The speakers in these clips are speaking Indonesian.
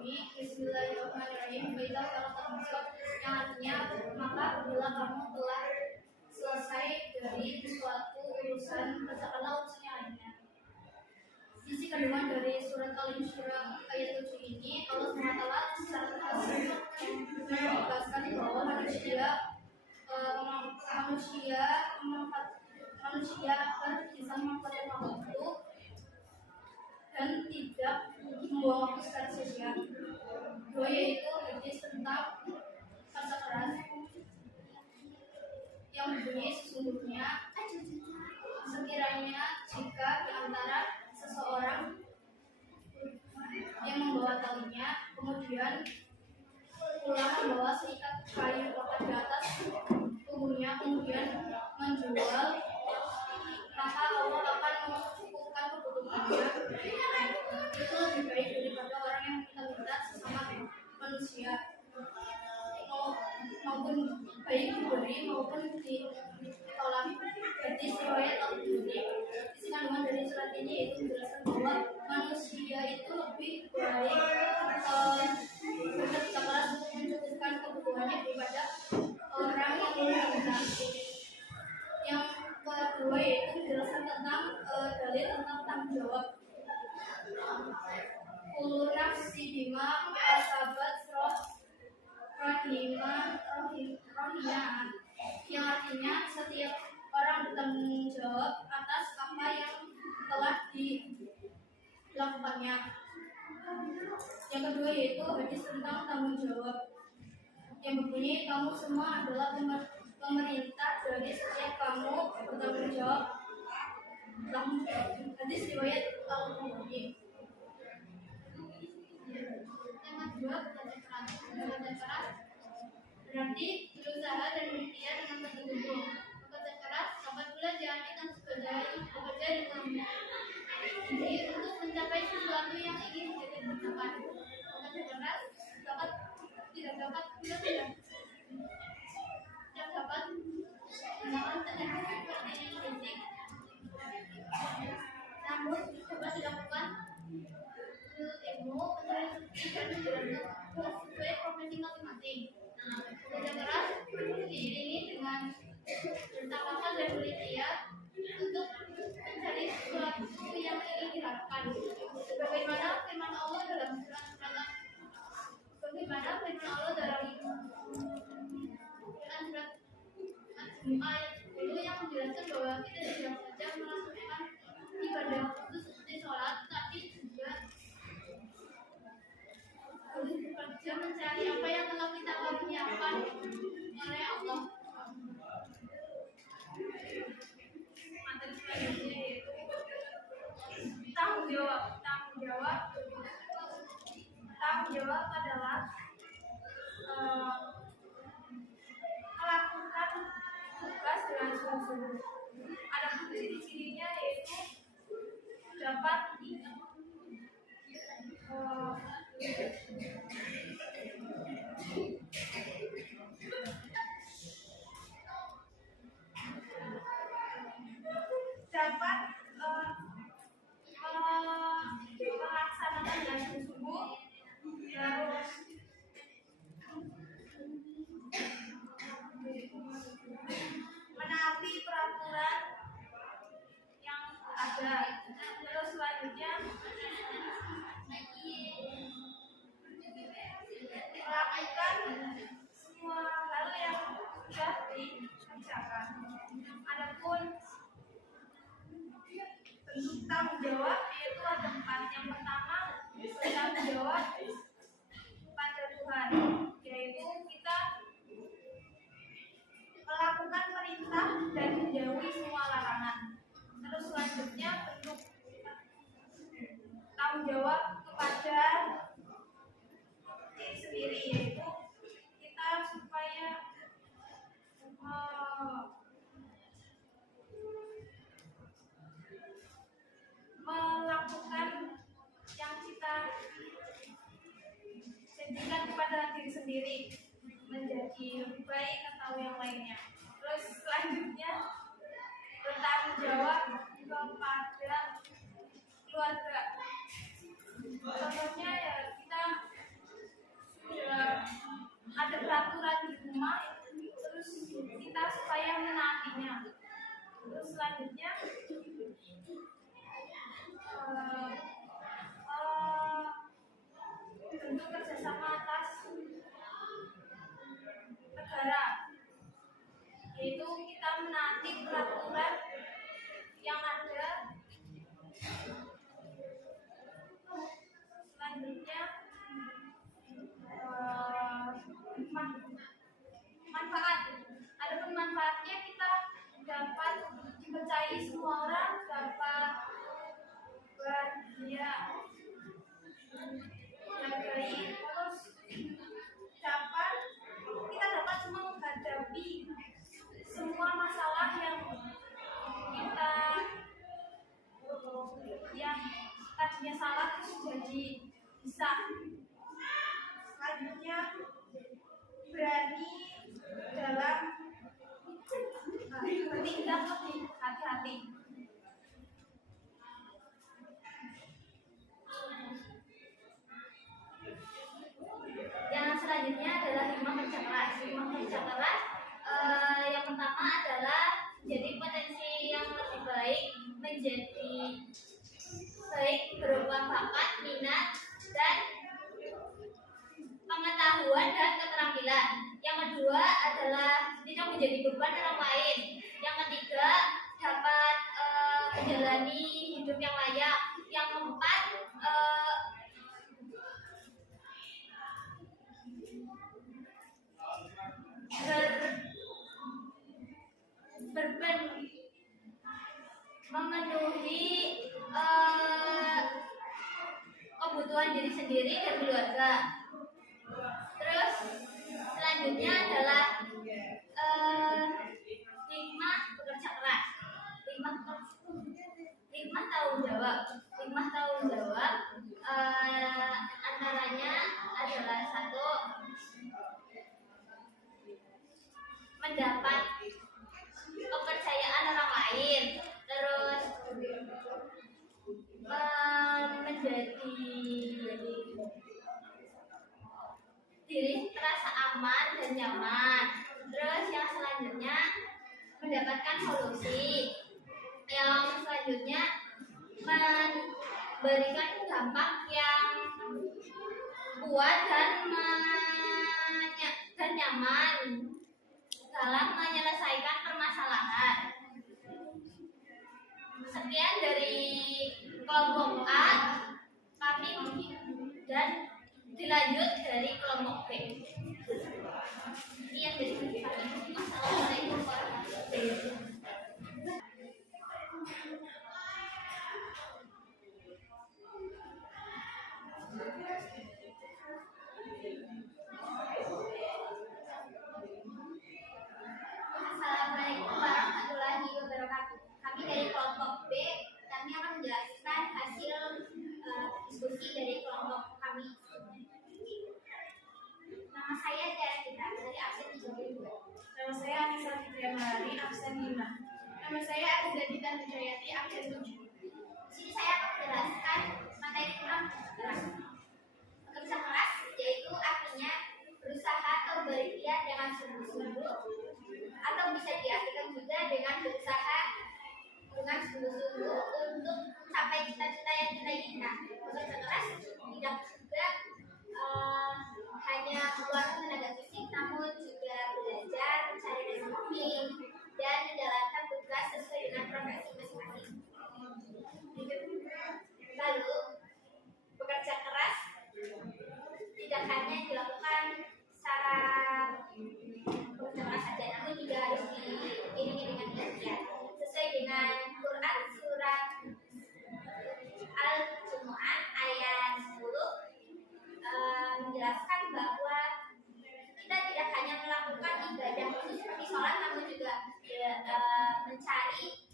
bunyi Bismillahirrahmanirrahim. Baiklah kalau termasuk yang artinya maka apabila kamu telah selesai dari suatu urusan, kerjakanlah urusan yang lainnya. Sisi kandungan dari surat Al-Insyirah ayat 7 ini, Allah SWT secara tegas menegaskan bahwa manusia bisa memanfaatkan waktu dan tidak membuang waktu secara sia-sia. Dua yaitu hadis tentang kerja keras yang berbunyi sesungguhnya sekiranya jika di antara seseorang yang membawa talinya kemudian pulang membawa seikat kayu bakar di atas punggungnya kemudian menjual, maka Allah akan mencukupkan kebutuhannya. Itu lebih baik daripada orang yang minta-minta sesama manusia, maupun baik diberi maupun ditolak. Hadis riwayat Al-Bukhari. Isi kandungan dari surat ini yaitu menjelaskan bahwa manusia itu lebih baik bekerja keras untuk mencukupkan kebutuhannya daripada orang yang meminta. Yang kedua yaitu menjelaskan tentang dalil tentang tanggung jawab. Kullu nafsi bima kasabat rahimah, yang artinya setiap orang bertanggung jawab atas apa yang telah dilakukannya. Yang kedua yaitu hadis tentang tanggung jawab yang berbunyi, kamu semua adalah pemerintah dari setiap kamu bertanggung jawab. Hadis riwayat Al-Bukhari. Yang kedua, bekerja keras berarti berusaha dan berikhtiar dengan sungguh-sungguh. Bekerja keras dapat pula diartikan sebagai bekerja dengan jadi untuk mencapai sesuatu yang ingin menjadi tercapai. Bekerja keras tidak dapat melawan tenaga seperti yang fisik, namun dapat dilakukan ilmu mencari sukses dan menjalankan sesuai profesi masing-masing. Bekerja keras diiringi dengan bertawakal dan berikhtiar untuk mencari sesuatu yang ingin diharapkan. Bagaimana firman Allah dalam surat ayat 10 yang menjelaskan bahwa kita tidak saja melakukan ibadah khusus seperti sholat, tapi juga harus bekerja mencari apa yang telah kita karuniakan oleh Allah. Materi selanjutnya yaitu tanggung jawab adalah melakukan tugas dengan sungguh-sungguh. Adapun ciri-cirinya yaitu dapat melaksanakan dengan sungguh-sungguh, terus menaati peraturan yang ada. Terus selanjutnya melakukan semua hal yang sudah dikerjakan. Adapun bentuk tanggung jawab yaitu ada 4. Yang pertama bertanggung jawab pada Tuhan, yaitu kita melakukan perintah dan menjauhi semua larangan. Terus selanjutnya bentuk tanggung jawab kepada diri sendiri, yaitu kita supaya melakukan yang kita janjikan kepada diri sendiri, menjadi lebih baik atau yang lainnya. Terus selanjutnya bertanggung jawab kepada keluarga. Contohnya ya kita kedua adalah tidak menjadi beban orang lain. Yang ketiga, dapat menjalani hidup yang layak. Yang keempat, memenuhi kebutuhan diri sendiri dan keluarga. Terus selanjutnya adalah hikmah bekerja keras. Hikmah tanggung jawab antaranya adalah satu, mendapat kepercayaan orang lain, terus menjadi diri terasa aman dan nyaman. Terus yang selanjutnya mendapatkan solusi. Yang selanjutnya memberikan dampak yang kuat dan nyaman dalam menyelesaikan permasalahan. Sekian dari kelompok A kami, dan dilanjut dari kelompok B. Ini yang dari kami. Assalamualaikum warahmatullahi wabarakatuh. Assalamualaikum warahmatullahi wabarakatuh. Kami dari kelompok B, kami akan menjelaskan hasil diskusi dari kelompok kami. Nama saya Dara dari absen 32. Nama saya Anissa Fitria Malari, absen 5. Nama saya Arzadita Nujayati, absen 7. Di sini saya akan menjelaskan materi tentang bekerja keras. Bekerja keras yaitu artinya berusaha atau berikhtiar dengan sungguh-sungguh, atau bisa diartikan juga dengan berusaha dengan sungguh-sungguh untuk mencapai cita-cita yang kita inginkan. Bekerja keras tidak juga hanya mengeluarkan tenaga fisik, namun juga belajar, mencari rezeki, dan menjalankan tugas sesuai dengan profesi masing-masing. Lalu, bekerja keras tidak hanya dilakukan secara bekerja keras saja, namun juga harus diiringi dengan ikhtiar. Sesuai dengan Quran surat Al-Jumu'ah ayat 10 menjelaskan bahwa kita tidak hanya melakukan ibadah khusus seperti sholat, namun juga mencari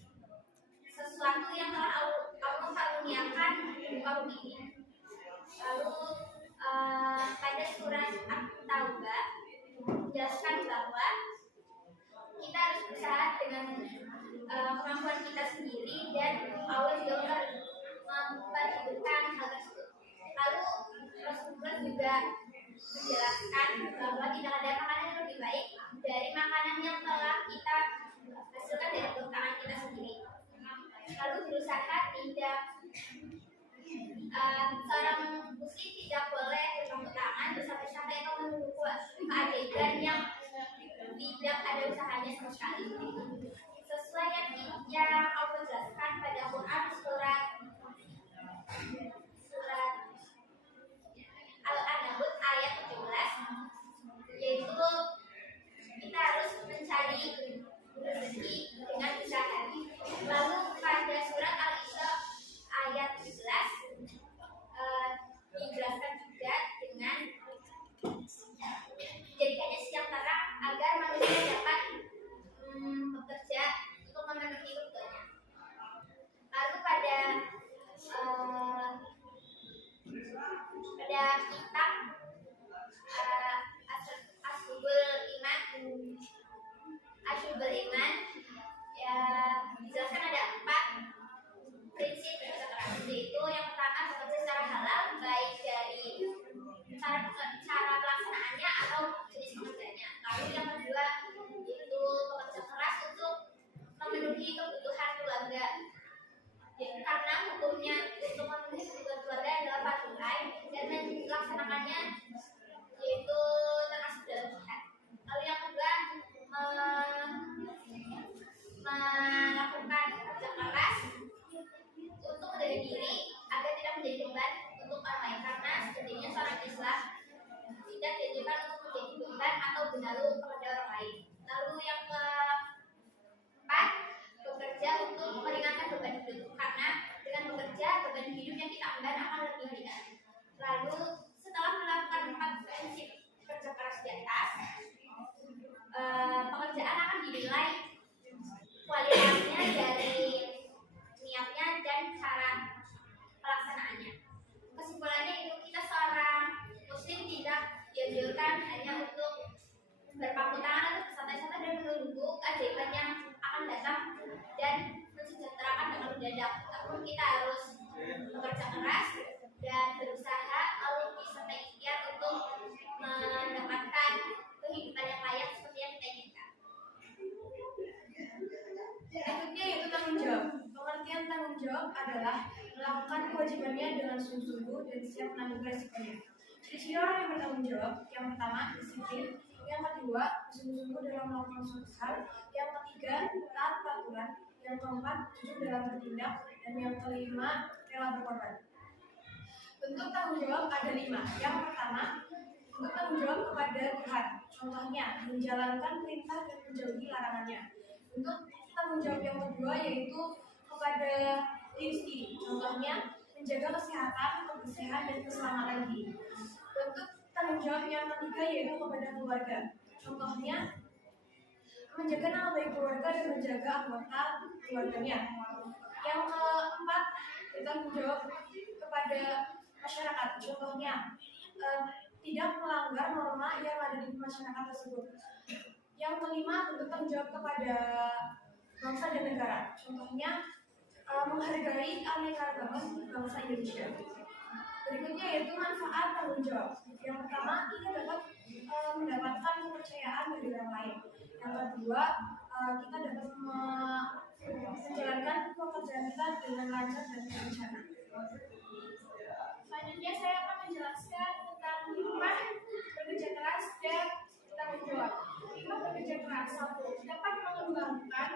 sesuatu yang telah Allah karuniakan di muka bumi ini. Lalu pada surat At-Taubah menjelaskan bahwa kita harus berusaha dengan kemampuan kita sendiri, dan Allah juga memperhitungkan hal tersebut. Lalu Rasulullah juga menjelaskan bahwa tidak ada makanan yang lebih baik dari makanan yang telah kita hasilkan dari tangan kita sendiri. Lalu berusaha tidak seorang muslim tidak boleh bercampur tangan, bersama-sama atau menunggu keajaiban yang tidak ada usahanya sama sekali. Sesuai yang Allah jelaskan pada Quran surat Al-Ankabut ayat 17, yaitu kita harus mencari rezeki dengan usaha. Lalu pada surat Al-Isra ayat 11 dijelaskan juga dengan jadikannya siang terang agar manusia dapat bekerja untuk memenuhi kebutuhannya. Lalu pada kitab Asyubul Iman ya dijelaskan ada 4 prinsip bekerja keras, yaitu yang pertama bekerja secara halal, baik dari cara pelaksanaannya atau jenis pekerjaannya. Lalu yang kedua itu bekerja keras untuk memenuhi kebutuhan keluarga, karena hukumnya untuk memenuhi kebutuhan keluarga adalah fardhu ain dan melaksanakannya yaitu termasuk dalam jihad. Lalu yang dianjurkan hanya untuk berpangku tangan atau bersantai-santai dan menunggu keajaiban yang akan datang dan mensejahterakan dengan mendadak. Namun kita harus bekerja keras dan berusaha lalu disertai ikhtiar untuk mendapatkan kehidupan yang layak seperti yang kita inginkan. Berikutnya yaitu tanggung jawab. Pengertian tanggung jawab adalah melakukan kewajibannya dengan sungguh-sungguh dan siap menanggung resikonya. Ciri-ciri orang yang bertanggung jawab: yang pertama, disiplin; yang kedua, sungguh-sungguh dalam melakukan suatu hal; yang ketiga, taat peraturan; yang keempat, jujur dalam bertindak; dan yang kelima, rela berkorban. Bentuk tanggung jawab ada 5. Yang pertama, bentuk tanggung jawab kepada Tuhan. Contohnya, menjalankan perintah dan menjauhi larangannya. Bentuk tanggung jawab yang kedua yaitu kepada diri sendiri. Contohnya, menjaga kesehatan, kebersihan, dan keselamatan diri. Bentuk tanggung jawab yang ketiga yaitu kepada keluarga. Contohnya, menjaga nama baik keluarga dan menjaga anggota keluarganya. Yang keempat, bertanggung jawab kepada masyarakat. Contohnya, tidak melanggar norma yang ada di masyarakat tersebut. Yang kelima, bentuk tanggung jawab kepada bangsa dan negara. Contohnya, menghargai keanekaragaman bangsa Indonesia. Berikutnya yaitu manfaat tanggung jawab. Yang pertama, kita dapat mendapatkan kepercayaan dari orang lain. Yang kedua, kita dapat menjalankan pekerjaan kita dengan lancar dan terencana. Selanjutnya saya akan menjelaskan tentang hikmah bekerja keras dan tanggung jawab. Hikmah bekerja keras: 1. Dapat mengembangkan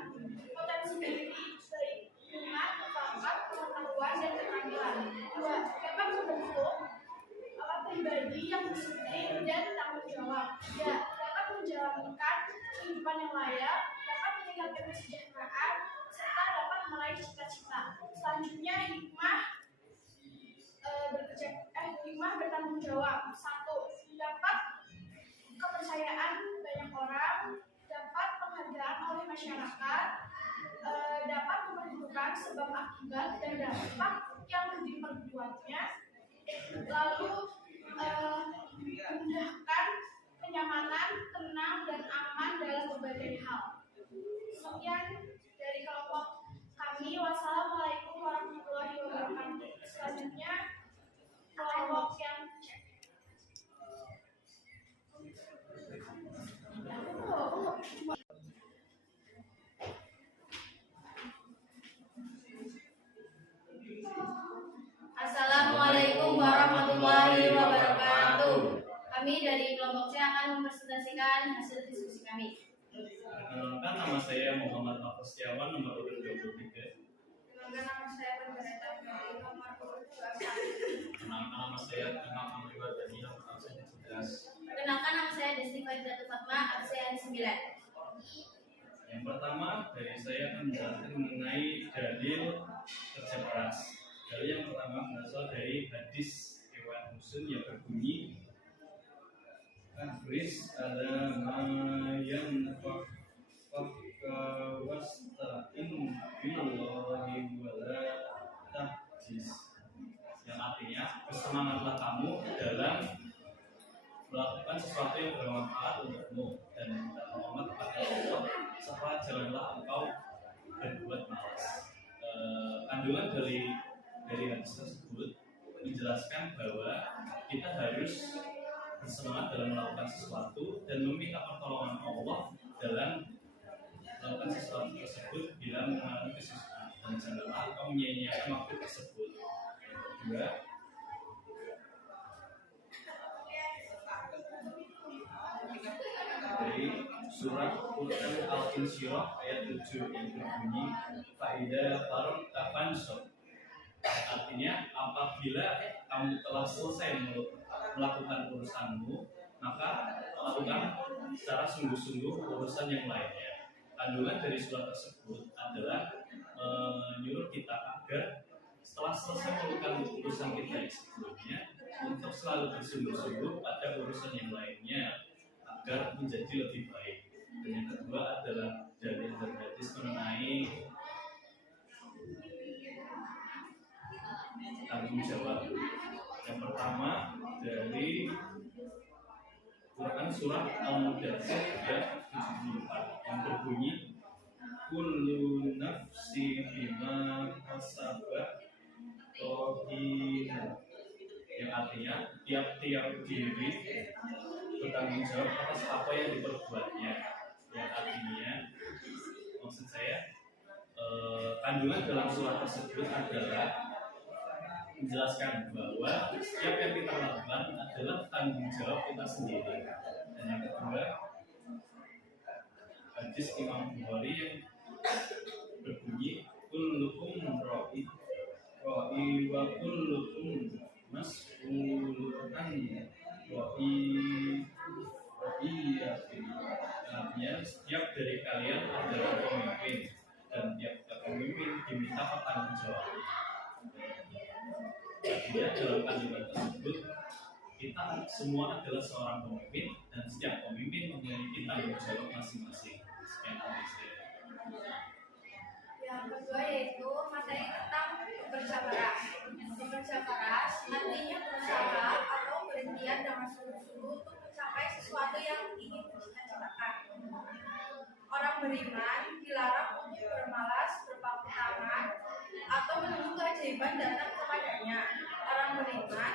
potensi diri baik minat, bakat, pengetahuan, dan keterampilan. 2. Dapat membentuk pribadi yang disiplin dan tanggung jawab. 3. Dapat menjalankan kehidupan yang layak, dapat meningkatkan kesejahteraan, serta dapat meraih cita-cita. Selanjutnya, hikmah bertanggung jawab. 1. Dapat kepercayaan banyak orang, dapat penghargaan oleh masyarakat, dapat memperhitungkan sebab akibat dan dampak yang diperbuatnya, lalu memudahkan kenyamanan, tenang, dan aman dalam berbagai hal. Sekian dari kelompok kami. Wassalamualaikum warahmatullahi wabarakatuh. Selanjutnya kelompok yang Assalamualaikum warahmatullahi wabarakatuh. Kami dari kelompok C akan mempresentasikan hasil diskusi kami. Perkenalkan, nama saya Muhammad Nafas Setiawan, nomor urut 23. Perkenalkan, nama saya Bergereta dari nomor urut 21. Perkenalkan, nama saya Imam Amri Wardani, nomor absen 11. Perkenalkan, nama saya Desti Faidatul Fatma, absen 9. Yang pertama, dari saya akan menjelaskan mengenai dalil kerja keras. Dalil yang pertama berasal dari hadis riwayat Muslim yang berbunyi, "Afris ada yang wasta'in billahi wala tahjis." Yang artinya, bersemangatlah kamu dalam melakukan sesuatu yang bermanfaat untukmu dan minta tolong kepada Allah, serta janganlah engkau berbuat malas. Kandungan dari hadis tersebut menjelaskan bahwa kita harus bersemangat dalam melakukan sesuatu dan meminta pertolongan Allah dalam melakukan sesuatu tersebut bila mengalami kesusahan, dan janganlah engkau menyia-nyiakan waktu tersebut. Kedua, dari surah Quran Al-Insyirah ayat 7 yang berbunyi, "Fa'idha faragta fansab." Artinya, apabila kamu telah selesai melakukan urusanmu, maka lakukan secara sungguh-sungguh urusan yang lainnya. Kandungan dari surah tersebut adalah menyuruh kita agar setelah selesai melakukan urusan kita yang sebelumnya, untuk selalu bersungguh-sungguh pada urusan yang lainnya agar menjadi lebih baik. Dan yang kedua adalah dalil dari hadis mengenai tanggung jawab. Yang pertama dari surat Al-Mudaththir ayat 74 yang berbunyi kullu nafsi bima kasabat rahina, yang artinya tiap-tiap diri bertanggung jawab atas apa yang diperbuatnya. Yang artinya maksud saya kandungan dalam surat tersebut adalah menjelaskan bahwa setiap yang kita lakukan adalah tanggung jawab kita sendiri. Dan yang kedua, hadis Imam Bukhari yang berbunyi kullukum ra'i wa kullukum mas'ulun an ra'iyatin. Artinya setiap dari kalian adalah pemimpin dan tiap pemimpin diminta pertanggungjawaban. Artinya dalam kandungan tersebut kita semua adalah seorang pemimpin dan setiap pemimpin memiliki tanggung jawab masing-masing. Sekian dari saya. Yang kedua yaitu materi tentang bekerja keras. Bekerja keras artinya berusaha atau berikhtiar dengan sungguh-sungguh untuk mencapai sesuatu yang ingin dicita-citakan. Orang beriman dilarang untuk bermalas, berpangku tangan, atau menunggu keajaiban datang kepadanya. Orang beriman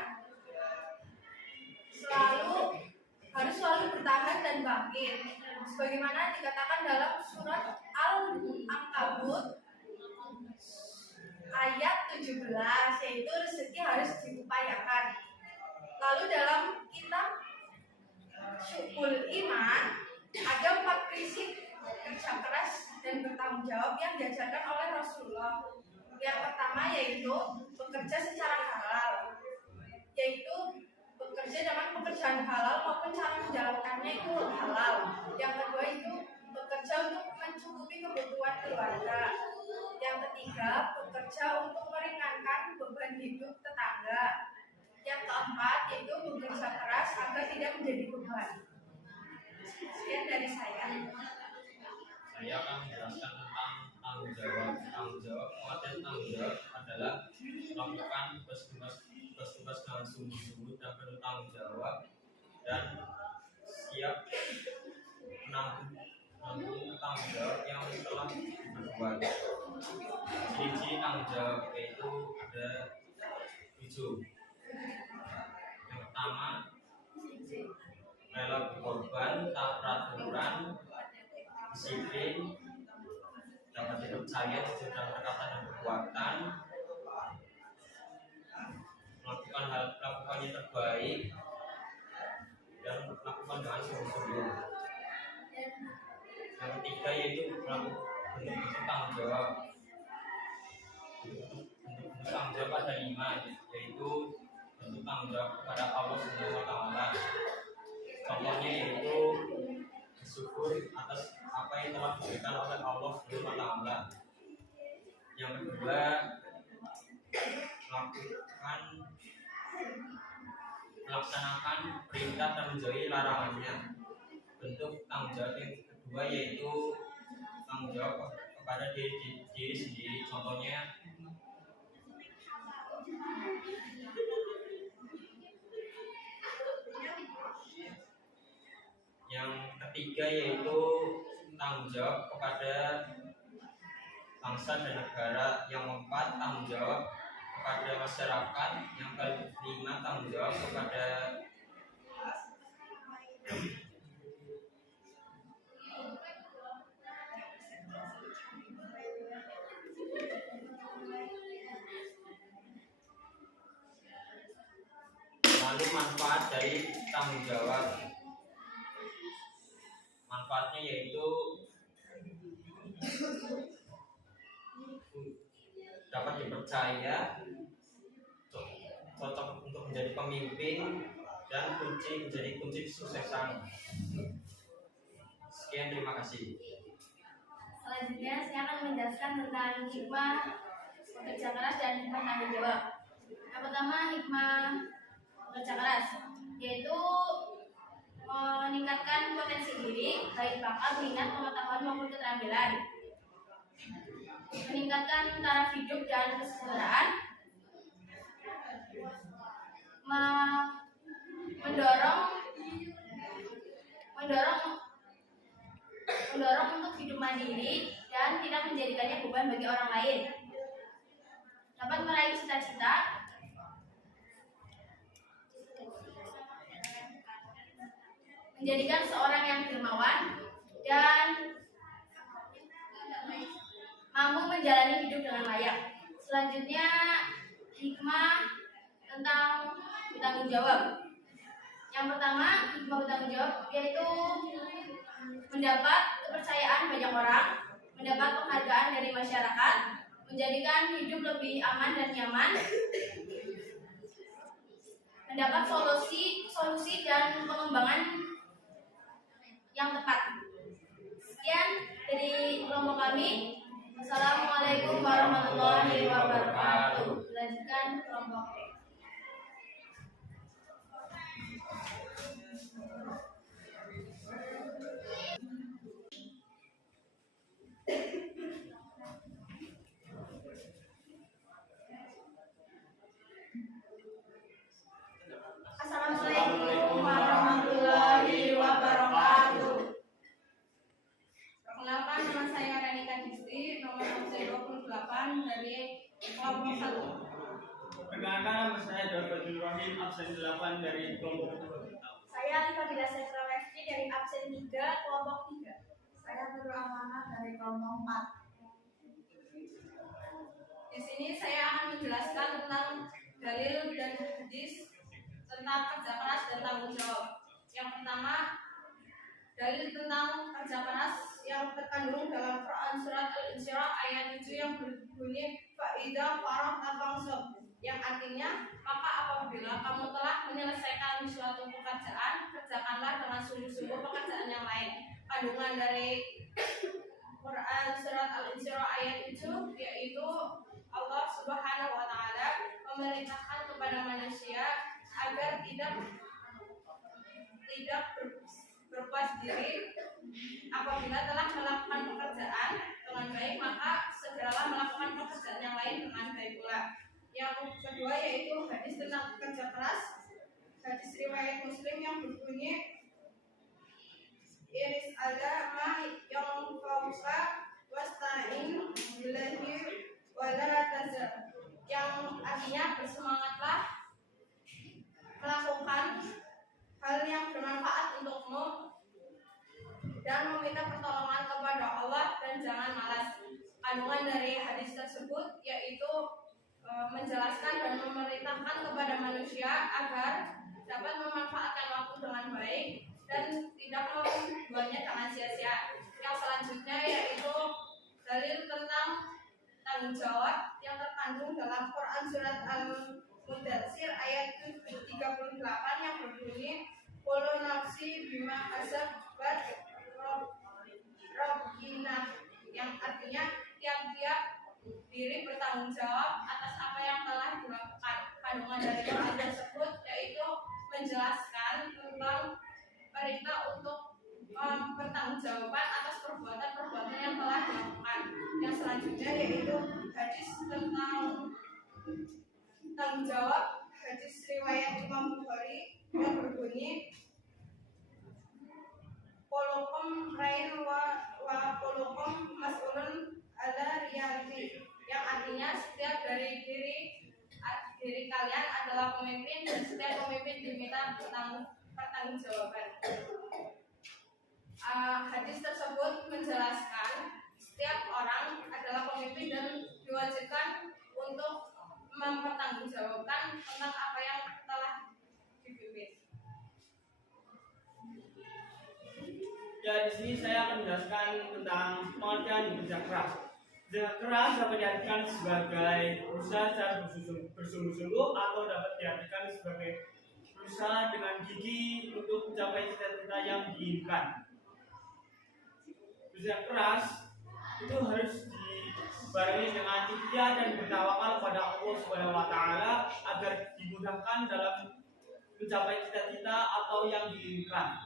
harus selalu bertahan dan bangkit, sebagaimana dikatakan dalam surat Al-Ankabut ayat 17, yaitu rezeki harus diupayakan. Lalu dalam kitab Syu'ul Iman ada 4 prinsip kerja keras dan bertanggung jawab yang diajarkan oleh Rasulullah. Yang pertama yaitu bekerja secara halal, yaitu bekerja dengan pekerjaan halal maupun cara menjalankannya itu halal. Yang kedua itu bekerja untuk mencukupi kebutuhan keluarga. Yang ketiga bekerja untuk meringankan beban hidup tetangga. Yang keempat yaitu bekerja keras agar tidak menjadi beban. Sekian dari saya. Saya akan menjelaskan tentang tanggung jawab. Pengertian tanggung jawab adalah melakukan tugas-tugas dengan sungguh-sungguh dan penuh tanggung jawab dan siap menanggung tanggung jawab yang telah diperbuat. Ciri-ciri tanggung jawab yaitu ada 7. Yang pertama, rela berkorban, taat peraturan, disiplin, dapat dipercaya jujur dalam perkataan dan perbuatan, melakukan yang terbaik dan melakukan dengan sungguh-sungguh. Yang ketiga yaitu bentuk tanggung jawab. Bentuk tanggung jawab ada 5, yaitu bentuk tanggung jawab kepada Allah Subhanahu wa Ta'ala. Contohnya yaitu bersyukur atas apa yang telah diberikan oleh Allah Subhanahu wa Ta'ala. Yang kedua, melaksanakan perintah dan menjauhi larangannya. Bentuk tanggung jawab yang kedua yaitu tanggung jawab kepada diri sendiri. Contohnya yang ketiga yaitu tanggung jawab kepada bangsa dan negara. Yang keempat, tanggung jawab kepada masyarakat. Yang kelima, tanggung jawab kepada lalu manfaat dari tanggung jawab. Manfaatnya yaitu dapat dipercaya, cocok untuk menjadi pemimpin, dan menjadi kunci kesuksesan. Sekian, terima kasih. Selanjutnya saya akan menjelaskan tentang hikmah bekerja keras dan hikmah tanggung jawab. Yang pertama, hikmah bekerja keras, yaitu meningkatkan potensi diri, baik bakat, minat, pengetahuan maupun keterampilan. Meningkatkan taraf hidup dan kesejahteraan. Mendorong mandiri, dan tidak menjadikannya beban bagi orang lain. Dapat meraih cita-cita, menjadikan seorang yang dermawan dan mampu menjalani hidup dengan layak. Selanjutnya, hikmah tentang bertanggung jawab. Yang pertama, hikmah bertanggung jawab yaitu mendapat kepercayaan banyak orang, mendapat penghargaan dari masyarakat, menjadikan hidup lebih aman dan nyaman, mendapat solusi dan pengembangan yang tepat. Sekian dari kelompok kami. Wassalamualaikum warahmatullahi wabarakatuh. Lanjutkan kelompok B. Assalamualaikum warahmatullahi wabarakatuh. Perkenalkan, nama saya Renika Disti, nomor absen 28 dari kelompok 1. Perkenalkan, nama saya Darbatul Rahim, absen 8 dari kelompok 2. Saya Alifah Setra Lesti dari absen 3 kelompok 3. Saya Nurul Amanah dari kelompok 4. Di sini saya akan menjelaskan tentang dalil dan hadis tentang kerja keras dan tanggung jawab. Yang pertama, dalil tentang kerja keras yang terkandung dalam Quran surat Al-Insyirah ayat 7 yang berbunyi fa'idha faragta fansab, yang artinya maka apabila kamu telah menyelesaikan suatu pekerjaan, kerjakanlah dengan sungguh-sungguh pekerjaan yang lain. Kandungan dari Quran surat Al-Insyirah ayat 7 yaitu Allah Subhanahu wa taala memerintahkan kepada manusia agar tidak berpuas diri apabila telah melakukan pekerjaan dengan baik, maka segeralah melakukan pekerjaan yang lain dengan baik pula. Yang kedua yaitu hadis tentang kerja keras. Hadis riwayat Muslim yang berbunyi iris ada ma yang fausa wasta'in billahi wala tazar, yang artinya bersemangatlah melakukan hal yang bermanfaat untukmu dan meminta pertolongan kepada Allah dan jangan malas. Kandungan dari hadis tersebut yaitu menjelaskan dan memerintahkan kepada manusia agar dapat memanfaatkan waktu dengan baik dan tidak membuangnya dengan sia-sia. Yang selanjutnya yaitu dalil tentang tanggung jawab yang terkandung dalam Quran surat Al-Mudatsir ayat 38 yang berbunyi kullu nafsi bima kasabat rabbina, yang artinya tiap-tiap diri bertanggung jawab atas apa yang telah dilakukan. Kandungan dari Quran tersebut yaitu menjelaskan tentang perintah untuk bertanggungjawaban atas perbuatan-perbuatan yang telah dilakukan. Yang selanjutnya yaitu hadis tentang tanggung jawab. Hadis riwayat Imam Bukhari yang berbunyi polokom rain wa polokom mas'ulun ala riyati, yang artinya setiap dari diri kalian adalah pemimpin dan setiap pemimpin diminta pertanggungjawaban. Hadis tersebut menjelaskan setiap orang adalah pemimpin dan diwajibkan untuk mempertanggungjawabkan tentang apa yang telah dipimpin. Ya, di sini saya akan menjelaskan tentang pengertian kerja keras. Kerja keras dapat diartikan sebagai berusaha secara bersungguh-sungguh atau dapat diartikan sebagai berusaha dengan gigi untuk mencapai cita-cita yang diinginkan. Kerja keras itu harus dibarengi dengan ikhtiar dan bertawakal pada Allah Subhanahu wa taala agar dimudahkan dalam mencapai cita-cita atau yang diinginkan.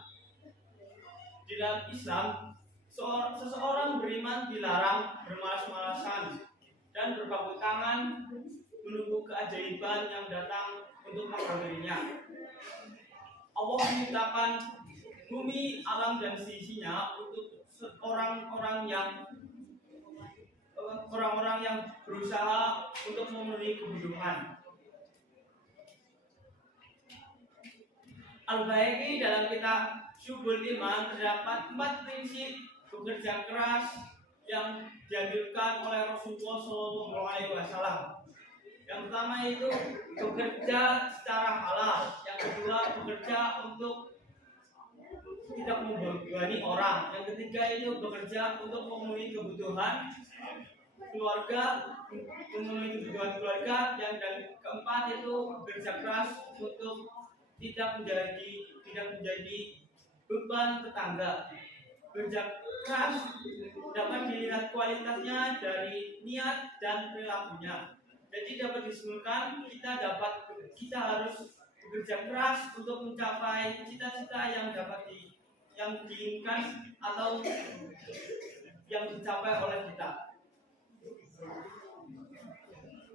Di dalam Islam, seseorang beriman dilarang bermalas-malasan dan berpangku tangan menunggu keajaiban yang datang untuk menghampirinya. Allah menciptakan bumi, alam dan seisinya untuk orang-orang yang berusaha untuk memenuhi kebutuhan. Al-Baihaqi dalam kitab Syubul Iman terdapat 4 prinsip bekerja keras yang dianjurkan oleh Rasulullah SAW. Yang pertama itu bekerja secara halal. Yang kedua bekerja untuk tidak membebani orang. Yang ketiga itu bekerja untuk memenuhi kebutuhan keluarga, yang dan keempat itu bekerja keras untuk tidak menjadi beban tetangga. Bekerja keras dapat dilihat kualitasnya dari niat dan perilakunya. Jadi dapat disimpulkan kita harus bekerja keras untuk mencapai cita-cita yang diinginkan atau yang dicapai oleh kita.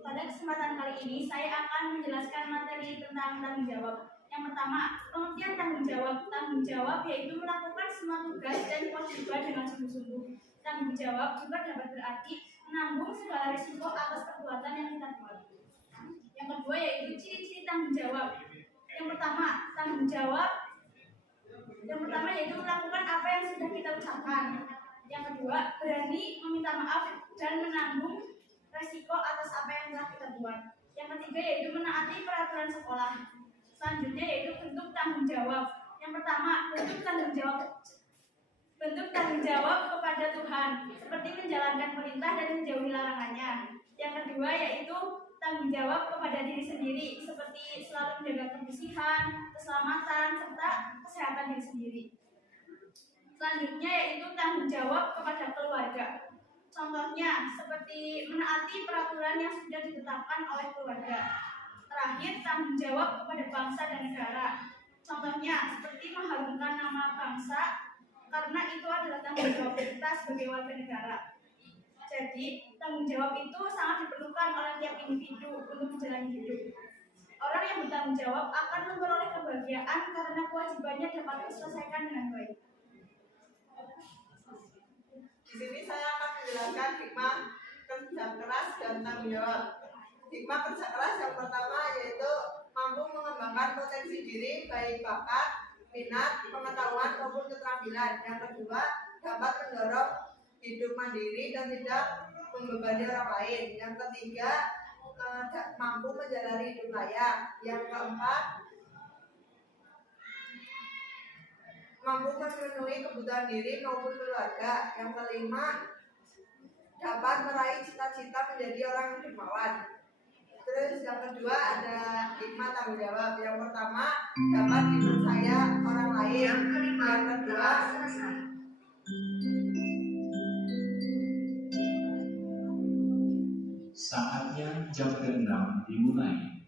Pada kesempatan kali ini saya akan menjelaskan materi tentang tanggung jawab. Yang pertama, pengertian tanggung jawab. Tanggung jawab yaitu melakukan semua tugas dan kewajiban dengan sungguh-sungguh. Tanggung jawab juga dapat berarti menanggung segala risiko atas perbuatan yang kita buat. Yang kedua yaitu ciri-ciri tanggung jawab. Yang pertama, tanggung jawab. Yang pertama yaitu melakukan apa yang sudah kita ucapkan. Yang kedua, berani meminta maaf dan menanggung risiko atas apa yang telah kita buat. Yang ketiga yaitu menaati peraturan sekolah. Selanjutnya yaitu bentuk tanggung jawab. Yang pertama, bentuk tanggung jawab kepada Tuhan, seperti menjalankan perintah dan menjauhi larangannya. Yang kedua yaitu tanggung jawab kepada diri sendiri, seperti selalu menjaga kebersihan, keselamatan, serta kesehatan diri sendiri. Selanjutnya yaitu tanggung jawab kepada keluarga. Contohnya seperti menaati peraturan yang sudah ditetapkan oleh keluarga. Terakhir, tanggung jawab kepada bangsa dan negara. Contohnya seperti mengharumkan nama bangsa, karena itu adalah tanggung jawab kita sebagai warga negara. Jadi, tanggung jawab itu sangat diperlukan oleh tiap individu untuk menjalani hidup. Orang yang bertanggung jawab akan memperoleh kebahagiaan karena kewajibannya dapat diselesaikan dengan baik. Di sini saya akan menjelaskan hikmah kerja keras dan tanggung jawab. Hikmah kerja keras yang pertama yaitu mampu mengembangkan potensi diri baik bakat, minat, pengetahuan maupun keterampilan. Yang kedua, dapat mendorong hidup mandiri dan tidak membebani orang lain. Yang ketiga, mampu menjalani hidup layak. Yang keempat, mampu memenuhi kebutuhan diri maupun keluarga. Yang kelima, dapat meraih cita-cita menjadi orang yang dermawan. Terus yang kedua ada hikmah tanggung jawab. Yang pertama, dapat dipercaya orang lain. Yang kedua, saatnya jam ke-6 dimulai.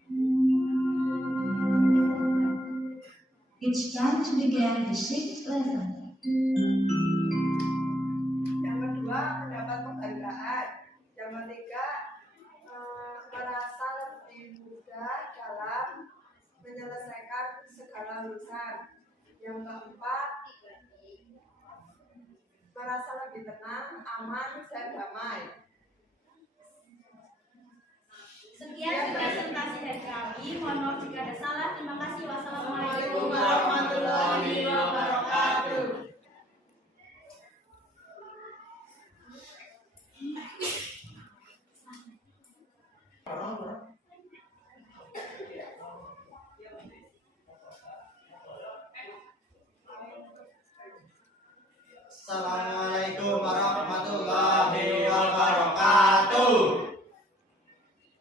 It's time to begin the 6th lesson. yang kedua mendapat penghargaan. Yang ketiga, merasa lebih mudah dalam menyelesaikan segala urusan. Yang keempat, merasa lebih tenang, aman, dan damai. Sekian presentasi dari kami. Mohon maaf jika ada salah. Terima kasih. Wassalamualaikum warahmatullahi wabarakatuh. Assalamualaikum warahmatullahi wabarakatuh.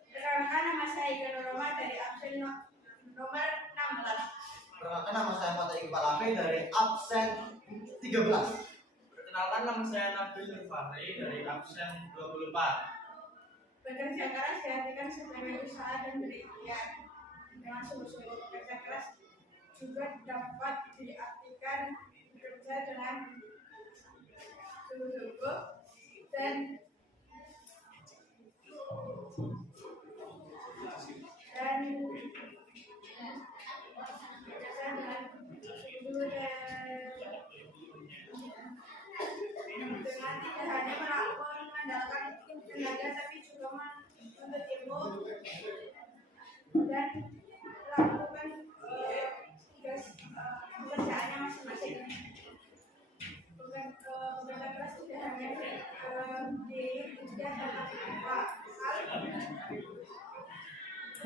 Perkenalkan, nama saya Iga Roma dari absen nomor 16. Perkenalkan, nama saya Fatih Iqbal Afi dari absen 13. Perkenalkan, nama saya Nabil Nurfahri dari absen 24. Bekerja keras diartikan sebagai usaha dan berikhtiar dengan sungguh-sungguh. Bekerja keras juga dapat diartikan bekerja dengan sungguh-sungguh dan bekerja dengan sungguh-sungguh dan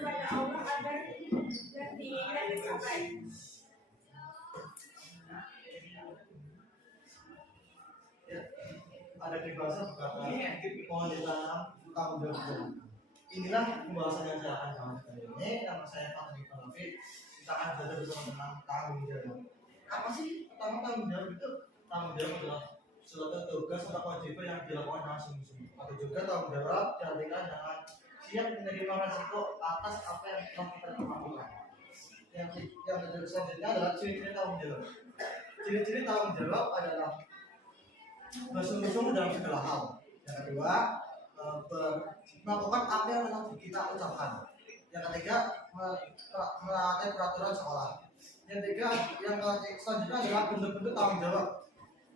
kepada Allah agar yang diinginkan dicapai. Ya, ada di bahasa berkata, mohon ditanam tanggung jawab. Inilah pembahasan yang saya akan bahas kali ini. Nama saya Fatih Falafi. Kita akan belajar bersama tentang tanggung jawab. Apa sih pertama tanggung jawab itu? Tanggung jawab adalah suatu tugas atau kewajiban yang dilakukan dengan sungguh-sungguh. Atau juga tanggung jawab diartikan dengan siap menerima resiko atas apa yang telah kita lakukan. Yang selanjutnya adalah ciri-ciri tanggung jawab. Ciri-ciri tanggung jawab adalah bersungguh-sungguh dalam segala hal. Yang kedua, melakukan apa yang telah kita ucapkan. Yang ketiga, menaati peraturan sekolah. Yang ketiga, yang selanjutnya adalah bentuk-bentuk tanggung jawab.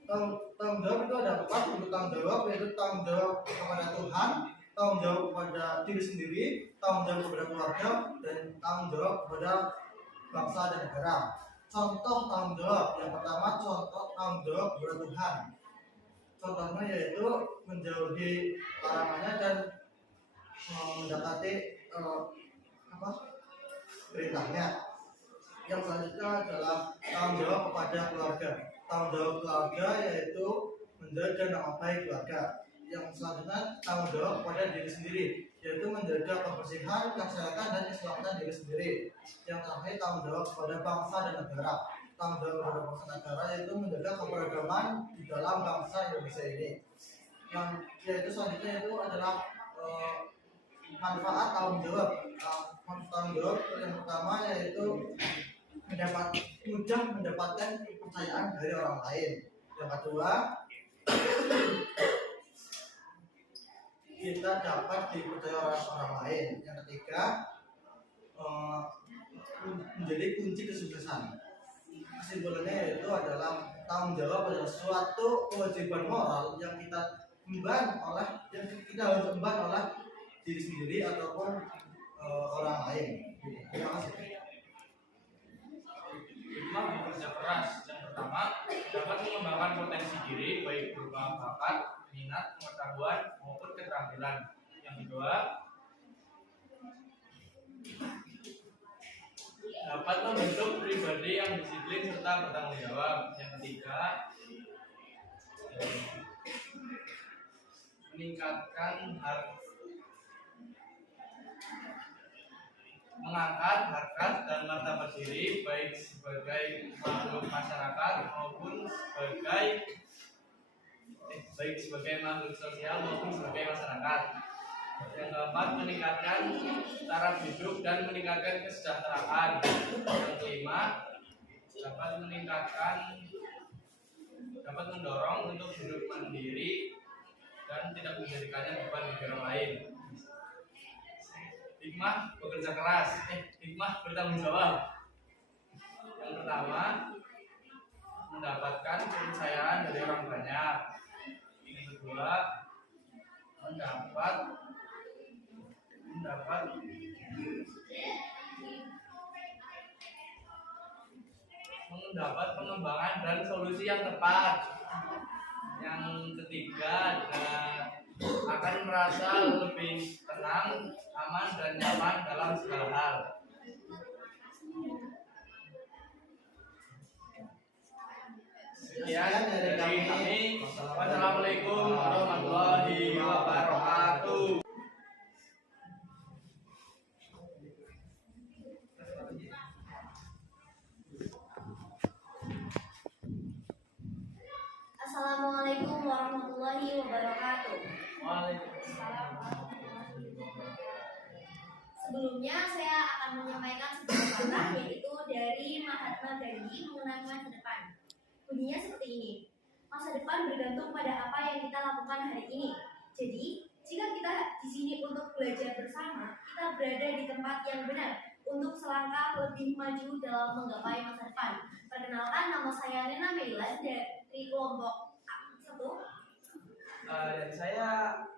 Tanggung jawab itu ada 4 bentuk tanggung jawab, yaitu tanggung jawab kepada Tuhan, tanggung jawab kepada diri sendiri, tanggung jawab kepada keluarga, dan tanggung jawab kepada bangsa dan negara. Contoh tanggung jawab yang pertama, contoh tanggung jawab kepada Tuhan. Contohnya yaitu menjauhi larangannya dan mendekati perintahnya. Yang selanjutnya adalah tanggung jawab kepada keluarga. Tanggung jawab keluarga yaitu menjaga nama baik keluarga. Yang selanjutnya tanggung jawab kepada diri sendiri, yaitu menjaga kebersihan, kesehatan, dan keselamatan diri sendiri. Yang terakhir tanggung jawab kepada bangsa dan negara. Tanggung jawab kepada bangsa dan negara yaitu menjaga keberagaman di dalam bangsa Indonesia ini. Yang yaitu selanjutnya itu adalah manfaat tanggung jawab. Tanggung jawab yang pertama yaitu mudah mendapatkan kepercayaan dari orang lain. Yang kedua, kita dapat dipercaya oleh orang lain. Yang ketiga, menjadi kunci kesuksesan. Kesimpulannya yaitu adalah tanggung jawab adalah suatu kewajiban moral yang kita harus emban oleh diri sendiri ataupun orang lain. Terima kasih. Hikmah bekerja keras. Yang pertama, dapat mengembangkan potensi diri baik berupa bakat, minat, pengetahuan maupun keterampilan. Yang kedua, dapat membentuk pribadi yang disiplin serta bertanggung jawab. Yang ketiga, mengangkat harkat dan martabat diri baik sebagai makhluk masyarakat maupun sebagai makhluk sosial maupun sebagai masyarakat. Yang keempat, meningkatkan taraf hidup dan meningkatkan kesejahteraan. Yang kelima, dapat mendorong untuk hidup mandiri dan tidak menjadikannya beban bagi orang lain. Hikmah bekerja keras, hikmah bertanggung jawab. Yang pertama, mendapatkan kepercayaan dari orang banyak. Yang kedua, mendapat pengembangan dan solusi yang tepat. Yang ketiga akan merasa lebih tenang, aman, dan nyaman dalam segala hal. Sekian dari kami. Wassalamualaikum warahmatullahi wabarakatuh. Assalamualaikum warahmatullahi wabarakatuh. Waalaikumsalam. Sebelumnya saya akan menyampaikan sebuah patah yaitu dari Mahatma Gandhi mengenai masa depan. Bunyinya seperti ini. Masa depan bergantung pada apa yang kita lakukan hari ini. Jadi, jika kita di sini untuk belajar bersama, kita berada di tempat yang benar untuk selangkah lebih maju dalam menggapai masa depan. Perkenalkan, nama saya Nena Meila dari kelompok 1. Dan saya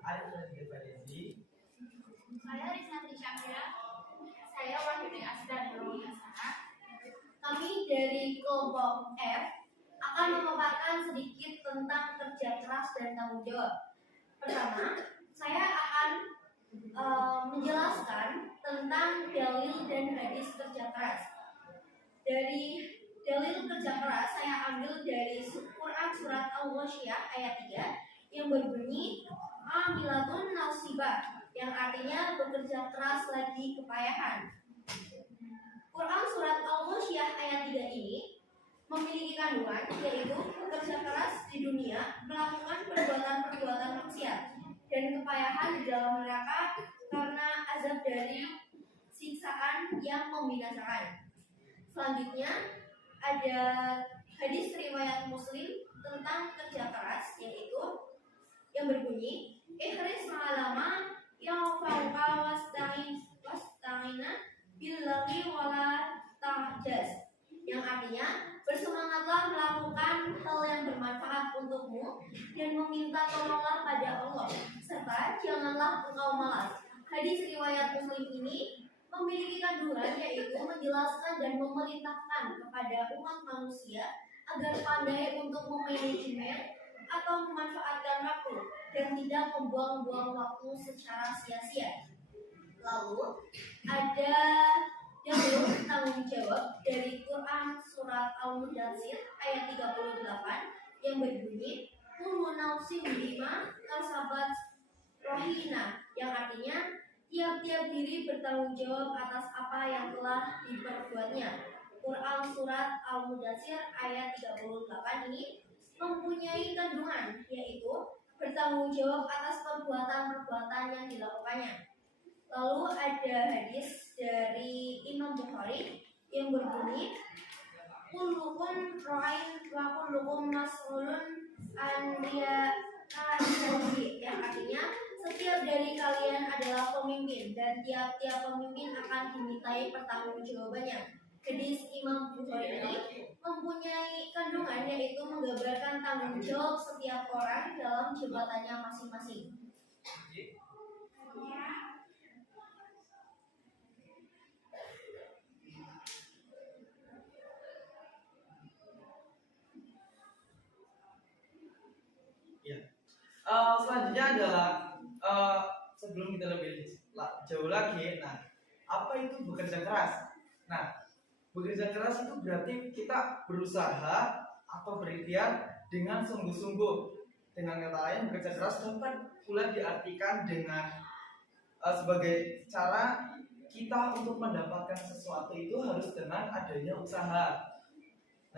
Arif Fadezi. Saya Rizky Syakira. Saya Wahyudi Asdan Nurulhasana. Kami dari kelompok F akan memaparkan sedikit tentang kerja keras dan tanggung jawab. Pertama, saya akan menjelaskan tentang dalil dan hadis kerja keras. Dari dalil kerja keras saya ambil dari Quran surat Al-Ghasyiyah ayat 3 yang berbunyi amilatun nasibah, yang artinya bekerja keras lagi kepayahan. Quran surat Al-Ghasyiyah ayat 3 ini memiliki kandungan yaitu bekerja keras di dunia, melakukan perbuatan-perbuatan maksiat dan kepayahan di dalam neraka karena azab dari siksaan yang membinasakan. Selanjutnya ada hadis riwayat Muslim tentang kerja keras, yaitu yang berbunyi ihris ma'alama yang fauqa wasta'ina billahi wala tahjaz, yang artinya bersemangatlah melakukan hal yang bermanfaat untukmu dan meminta tolonglah pada Allah, serta janganlah engkau malas. Hadis riwayat Muslim ini memiliki kandungan yaitu menjelaskan dan memerintahkan kepada umat manusia agar pandai untuk memanajemen atau memanfaatkan waktu dan tidak membuang-buang waktu secara sia-sia. Lalu ada dalil tanggung jawab dari Quran surat Al-Mudaththir ayat 38 yang berbunyi kullu nafsin bima kasabat rahina, yang artinya tiap-tiap diri bertanggung jawab atas apa yang telah diperbuatnya. Quran surat Al-Mudaththir ayat 38 ini mempunyai kandungan yaitu bertanggung jawab atas perbuatan-perbuatan yang dilakukannya. Lalu ada hadis dari Imam Bukhari yang berbunyi kullukum ra'in wa kullukum mas'ulun an riya'atihi, yang artinya setiap dari kalian adalah pemimpin dan tiap-tiap pemimpin akan dimintai pertanggungjawabannya. Hadis Imam Bukhari ini mempunyai kandungan yaitu menggambarkan tanggung jawab setiap orang dalam jabatannya masing-masing. Selanjutnya adalah sebelum kita lebih jauh lagi, nah apa itu bekerja keras? Nah, bekerja keras itu berarti kita berusaha atau berikhtiar dengan sungguh-sungguh. Dengan kata lain, bekerja keras dapat pula diartikan dengan sebagai cara kita untuk mendapatkan sesuatu itu harus dengan adanya usaha.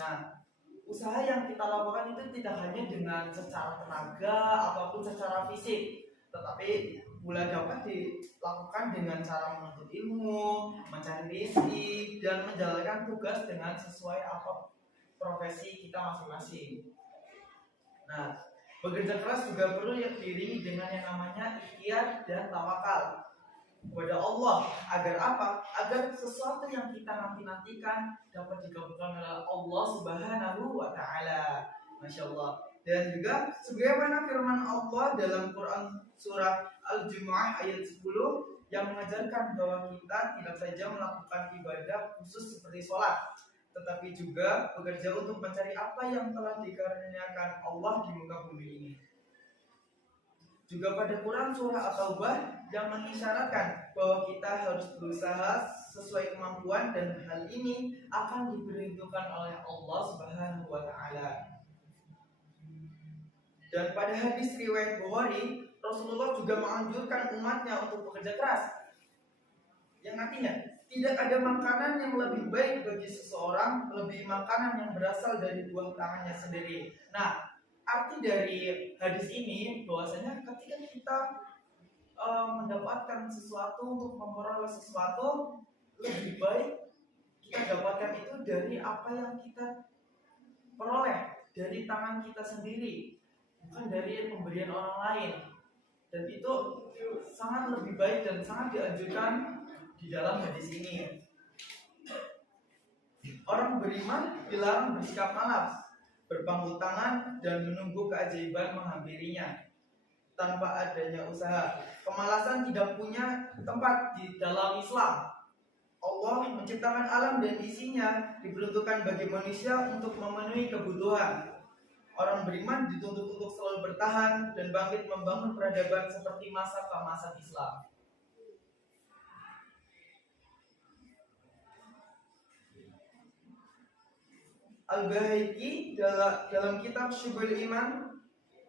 Nah, usaha yang kita lakukan itu tidak hanya dengan secara tenaga ataupun secara fisik, tetapi pula dapat dilakukan dengan cara menuntut ilmu, mencari rezeki, dan menjalankan tugas dengan sesuai apa profesi kita masing-masing. Nah, bekerja keras juga perlu diiringi dengan yang namanya ikhtiar dan tawakal kepada Allah. Agar apa? Agar sesuatu yang kita nanti-nantikan dapat dikabulkan oleh Allah Subhanahu wa Ta'ala. Masya Allah. Dan juga sebagaimana firman Allah dalam Quran surah Al-Jumu'ah ayat 10 yang mengajarkan bahwa kita tidak saja melakukan ibadah khusus seperti sholat, tetapi juga bekerja untuk mencari apa yang telah dikaruniakan Allah di muka bumi ini. Juga pada Quran surah At-Taubah yang mengisyaratkan bahwa kita harus berusaha sesuai kemampuan dan hal ini akan diperhitungkan oleh Allah Subhanahu wa Ta'ala. Dan pada hadis riwayat Bukhari, Rasulullah juga menganjurkan umatnya untuk bekerja keras. Yang artinya tidak ada makanan yang lebih baik bagi seseorang lebih makanan yang berasal dari buah tangannya sendiri. Nah, arti dari hadis ini bahwasanya ketika kita mendapatkan sesuatu, untuk memperoleh sesuatu, lebih baik kita dapatkan itu dari apa yang kita peroleh dari tangan kita sendiri, bukan dari pemberian orang lain. Dan itu sangat lebih baik dan sangat dianjurkan di dalam hadis ini. Orang beriman dilarang bersikap malas, berpangku tangan, dan menunggu keajaiban menghampirinya tanpa adanya usaha. Kemalasan tidak punya tempat di dalam Islam. Allah menciptakan alam dan isinya diperuntukkan bagi manusia untuk memenuhi kebutuhan. Orang beriman dituntut untuk selalu bertahan dan bangkit membangun peradaban seperti masa keemasan Islam. Al-Baihaqi dalam kitab Syubul Iman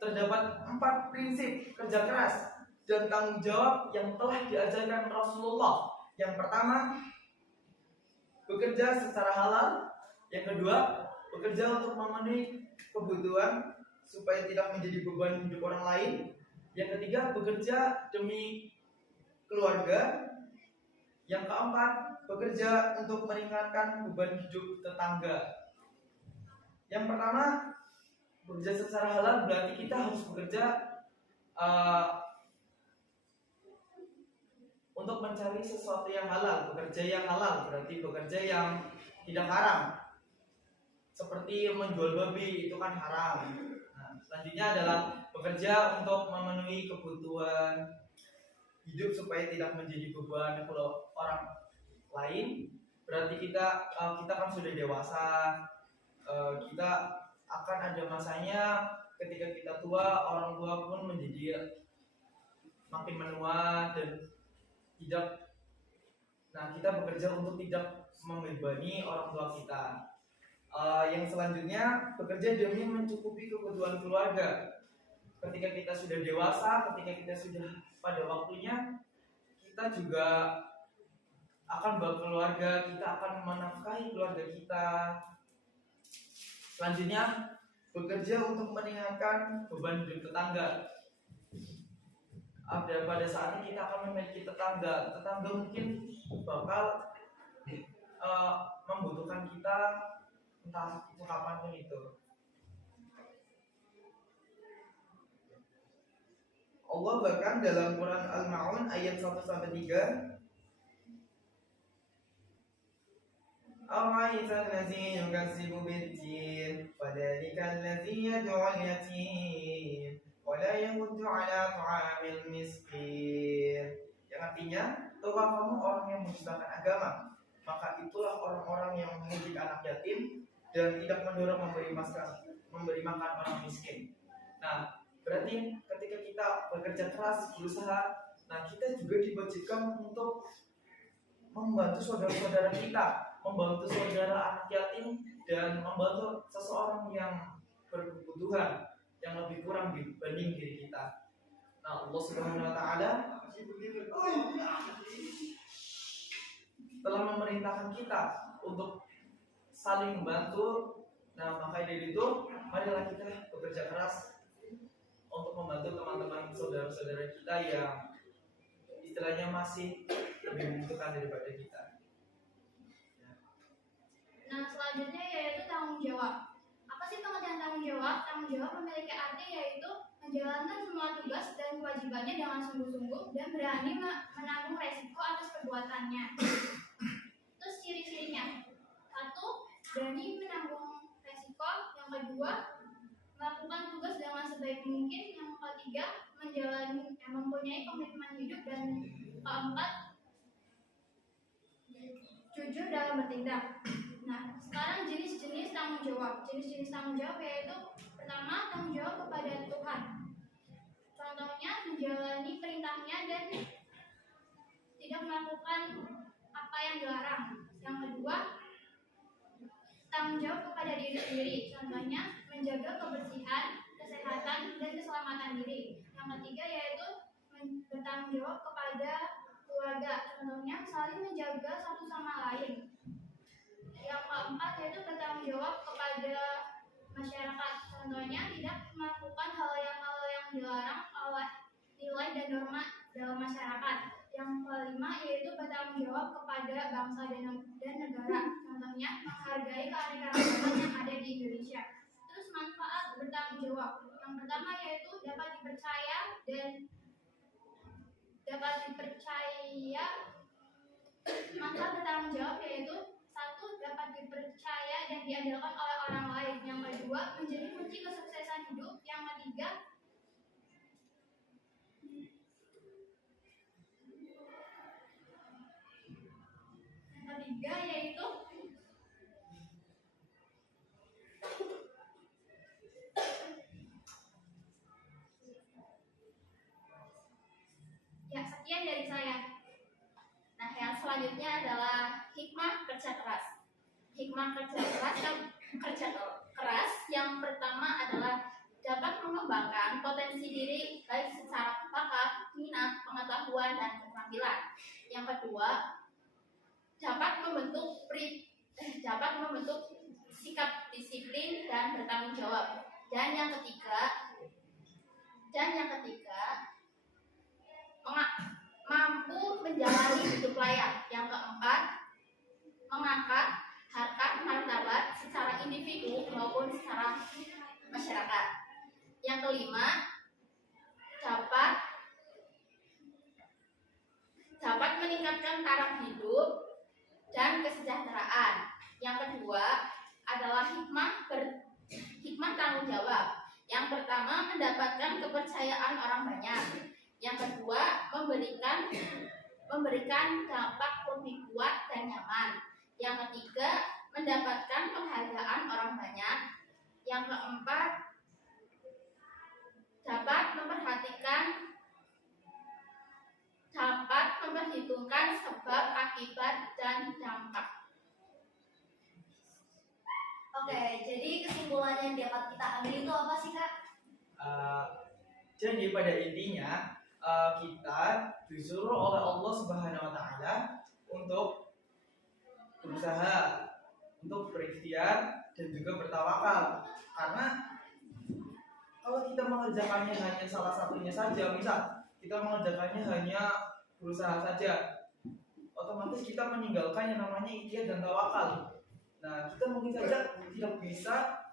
terdapat 4 prinsip kerja keras dan tanggung jawab yang telah diajarkan Rasulullah. Yang pertama, bekerja secara halal. Yang kedua, bekerja untuk memenuhi kebutuhan supaya tidak menjadi beban hidup orang lain. Yang ketiga, bekerja demi keluarga. Yang keempat, bekerja untuk meringankan beban hidup tetangga. Yang pertama, bekerja secara halal berarti kita harus bekerja untuk mencari sesuatu yang halal. Bekerja yang halal berarti bekerja yang tidak haram. Seperti menjual babi itu kan haram. Nah, selanjutnya adalah bekerja untuk memenuhi kebutuhan hidup supaya tidak menjadi beban kalau orang lain. Berarti kita kan sudah dewasa. Kita akan ada masanya ketika kita tua, orang tua pun menjadi makin menua dan tidak. Nah, kita bekerja untuk tidak membebani orang tua kita. Yang selanjutnya, bekerja demi mencukupi kebutuhan keluarga. Ketika kita sudah dewasa, ketika kita sudah pada waktunya, kita juga akan berkeluarga, kita akan menafkahi keluarga kita. Selanjutnya, bekerja untuk meringankan beban hidup tetangga. Pada saatnya kita akan memiliki tetangga. Tetangga mungkin bakal membutuhkan kita entah itu kapanpun itu. Allah bahkan dalam Quran Al-Ma'un ayat 1-3, أَرَأَيْتَ الَّذِي يُكَذِّبُ بِالدِّينِ فَذَلِكَ الَّذِي يَدْعُو الْيَتِيمَ وَلَا يَحُضُّ عَلَى طَعَامِ الْمِسْكِينِ. Yang artinya, tahukah kamu orang yang mendustakan agama, maka itulah orang-orang yang mendidik anak yatim dan tidak mendorong memberi makan orang miskin. Nah, berarti ketika kita bekerja keras, berusaha, nah kita juga diwajibkan untuk membantu saudara-saudara kita, membantu saudara anak yatim, dan membantu seseorang yang berkebutuhan yang lebih kurang dibanding diri kita. Nah, Allah Subhanahu wa Ta'ala telah memerintahkan kita untuk saling membantu. Nah, maka dari itu, marilah kita bekerja keras untuk membantu teman-teman saudara-saudara kita yang istilahnya masih lebih membutuhkan daripada kita. Nah, selanjutnya yaitu tanggung jawab. Apa sih pengertian tanggung jawab? Tanggung jawab memiliki arti yaitu menjalankan semua tugas dan kewajibannya dengan sungguh-sungguh dan berani menanggung resiko atas perbuatannya. Terus ciri-cirinya: 1. Berani menanggung resiko. Yang kedua, melakukan tugas dengan sebaik mungkin. Yang ketiga, mempunyai komitmen hidup. Dan keempat, jujur dalam bertindak. Nah, sekarang jenis-jenis tanggung jawab. Jenis-jenis tanggung jawab yaitu: pertama, tanggung jawab kepada Tuhan. Contohnya, menjalani perintahnya dan tidak melakukan apa yang dilarang. Yang kedua, tanggung jawab kepada diri sendiri. Contohnya, menjaga kebersihan, kesehatan, dan keselamatan diri. Yang ketiga yaitu bertanggung jawab kepada keluarga. Contohnya, saling menjaga satu sama lain. Yang keempat yaitu bertanggung jawab kepada masyarakat. Contohnya, tidak melakukan hal yang dilarang oleh nilai dan norma dalam masyarakat. Yang kelima yaitu bertanggung jawab kepada bangsa dan negara. Contohnya, menghargai keanekaragaman yang ada di Indonesia. Terus manfaat bertanggung jawab. Yang pertama yaitu dapat dipercaya. Manfaat bertanggung jawab yaitu: 1. Dapat dipercaya dan diandalkan oleh orang lain. Yang kedua, menjadi kunci kesuksesan hidup. Yang ketiga yaitu ya, sekian dari saya. Nah, yang selanjutnya adalah hikmah kerja keras. Hikmah kerja keras kerja keras. Yang pertama adalah dapat mengembangkan potensi diri baik secara bakat, minat, pengetahuan, dan keterampilan. Yang kedua, dapat membentuk sikap disiplin dan bertanggung jawab. Dan yang ketiga, mampu menjalani hidup layak. Yang keempat, mengangkat harkat martabat secara individu maupun secara masyarakat. Yang kelima, dapat meningkatkan taraf hidup dan kesejahteraan. Yang kedua adalah hikmah tanggung jawab. Yang pertama, mendapatkan kepercayaan orang banyak. Yang kedua, memberikan dampak lebih kuat dan nyaman. Yang ketiga, mendapatkan penghargaan orang banyak. Yang keempat, dapat memperhitungkan sebab, akibat, dan dampak. Oke, jadi kesimpulan yang dapat kita ambil itu apa sih, Kak? Jadi pada intinya kita disuruh oleh Allah Subhanahu wa taala untuk berusaha, untuk berikhtiar dan juga bertawakal. Karena kalau kita mengerjakannya hanya salah satunya saja, misal kita mengerjakannya hanya berusaha saja, otomatis kita meninggalkan yang namanya ikhtiar dan tawakal. Nah, kita mungkin saja tidak bisa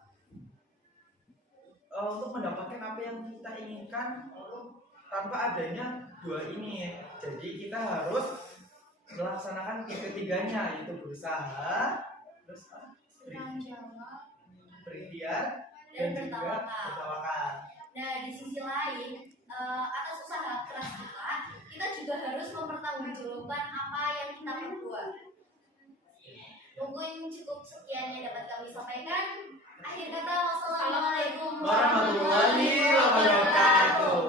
untuk mendapatkan apa yang kita inginkan tanpa adanya dua ini. Jadi kita harus melaksanakan ketiganya, yaitu berusaha, terus berikhtiar dan juga bertawakal. Nah, di sisi lain, atas usaha keras kita juga harus mempertanggungjawabkan apa yang kita perbuat. Mungkin cukup sekian yang dapat kami sampaikan. Akhir kata, wassalamualaikum warahmatullahi wabarakatuh.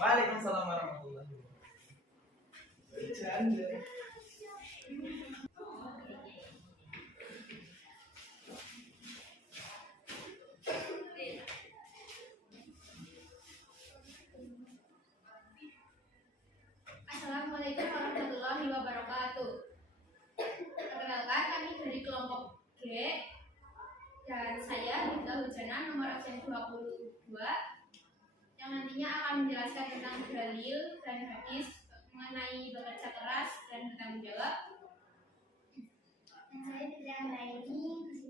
Waalaikumsalam warahmatullahi wabarakatuh. Assalamualaikum warahmatullahi wabarakatuh. Perkenalkan, kami dari kelompok G dan saya Bunda Hujana nomor absen 22 yang nantinya akan menjelaskan tentang dalil dan hadis mengenai bekerja keras dan bertanggung jawab. Dan saya tidak Laini, nanti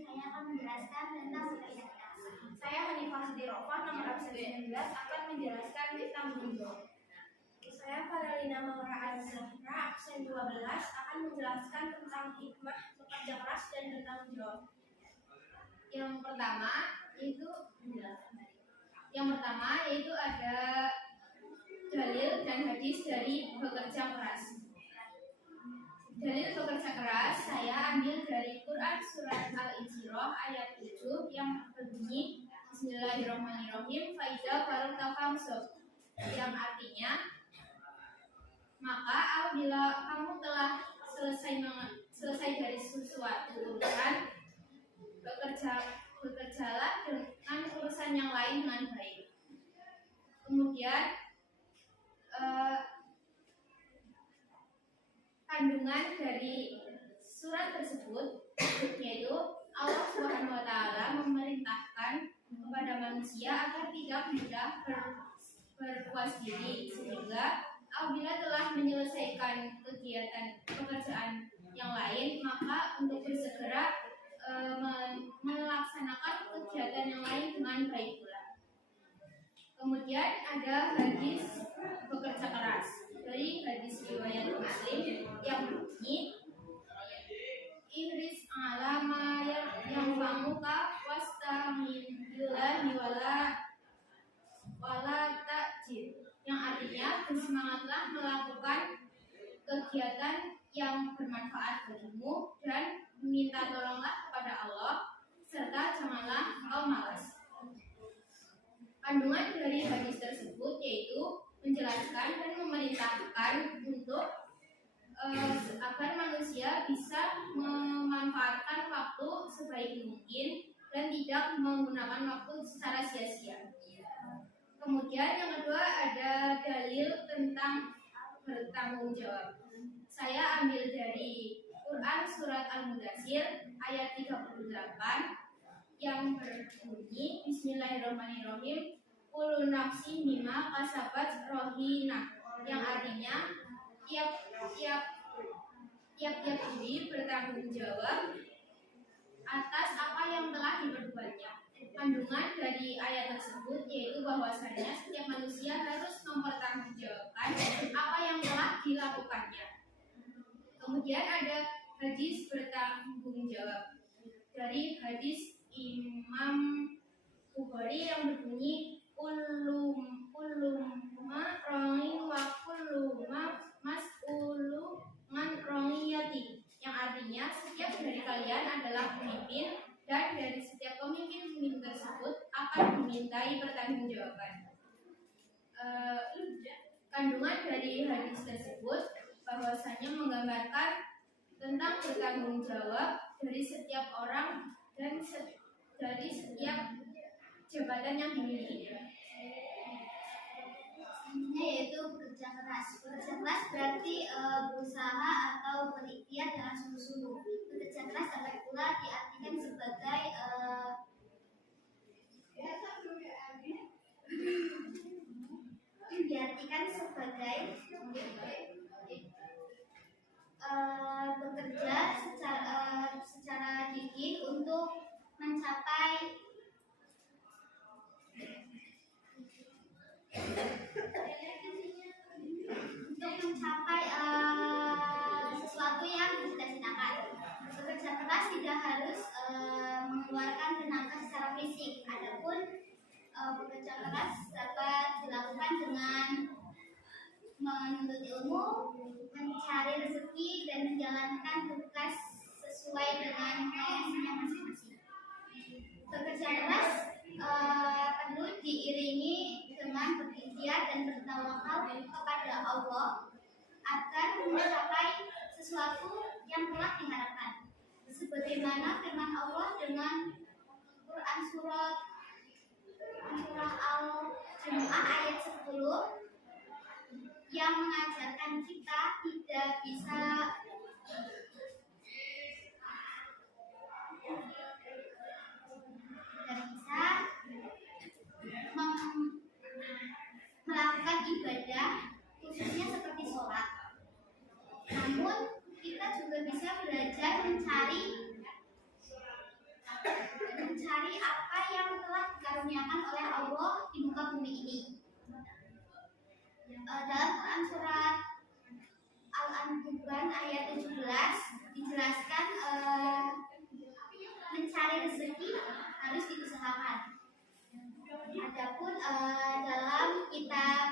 saya akan menjelaskan tentang bekerja keras. Saya Hanifah Sidirofah nomor absen 19 akan menjelaskan tentang bertanggung jawab. Saya Faralina Maura Azahra, absen 12, akan menjelaskan tentang hikmah bekerja keras dan bertanggung jawab. Yang pertama yaitu ada dalil dan hadis dari bekerja keras. Dalil bekerja keras saya ambil dari Quran surat Al-Insyirah ayat 7 yang berbunyi Bismillahirrahmanirrahim Faiza faragta fansab, yang artinya maka apabila kamu telah selesai dari sesuatu urusan, bekerjalah dengan urusan yang lain dengan baik. Kemudian kandungan dari surat tersebut yaitu Allah Subhanahu wa taala memerintahkan kepada manusia agar tidak mudah berpuas diri, sehingga apabila telah menyelesaikan kegiatan pekerjaan yang lain, maka untuk bersegera melaksanakan kegiatan yang lain dengan baik pula. Kemudian ada hadis bekerja keras dari hadis riwayat Muslim yang berbunyi Ihris alama yang famuka wastamin billahi wala ta'jil, yang artinya bersemangatlah melakukan kegiatan yang bermanfaat bagimu dan minta tolonglah kepada Allah serta janganlah engkau malas. Kandungan dari hadis tersebut yaitu menjelaskan dan memerintahkan untuk agar manusia bisa memanfaatkan waktu sebaik mungkin dan tidak menggunakan waktu secara sia-sia. Kemudian yang kedua ada dalil tentang bertanggung jawab. Saya ambil dari Quran surat Al-Mudaththir ayat 38 yang berbunyi Bismillahirrahmanirrahim kullu nafsin bima kasabat rohina, yang artinya tiap-tiap diri bertanggung jawab atas apa yang telah diperbuatnya. Kandungan dari ayat tersebut yaitu bahwasanya setiap manusia harus mempertanggungjawabkan apa yang telah dilakukannya. Kemudian ada hadis bertanggung jawab dari hadis Imam Bukhari yang berbunyi kuluma ra'in wa kuluma mas'ulu man ra'iyati, yang artinya setiap dari kalian adalah pemimpin dan dari setiap pemimpin tersebut akan dimintai pertanggungjawaban. Kandungan dari hadis tersebut bahwasanya menggambarkan tentang bertanggung jawab dari setiap orang dan dari setiap jabatan yang dimilikinya. Selanjutnya yaitu bekerja keras. Bekerja keras berarti berusaha atau berikhtiar dengan sungguh-sungguh. Bekerja keras dapat pula diartikan sebagai bekerja secara gigih untuk mencapai sesuatu yang dicita-citakan. Bekerja keras tidak harus mengeluarkan tenaga secara fisik. Adapun bekerja keras dapat dilakukan dengan menuntut ilmu, mencari rezeki, dan menjalankan tugas sesuai dengan profesinya masing-masing. Bekerja keras perlu diiringi dengan berikhtiar dan bertawakal kepada Allah agar mencapai sesuatu yang telah diharapkan. Sebagaimana firman Allah dengan Quran surah Al-Jumu'ah ayat 10 yang mengajarkan kita tidak bisa melakukan ibadah khususnya seperti sholat. Namun kita juga bisa belajar mencari apa yang telah dikaruniakan oleh Allah di muka bumi ini. Dalam Quran surat Al-An'am ayat 17 dijelaskan mencari rezeki harus diusahakan. Adapun dalam kitab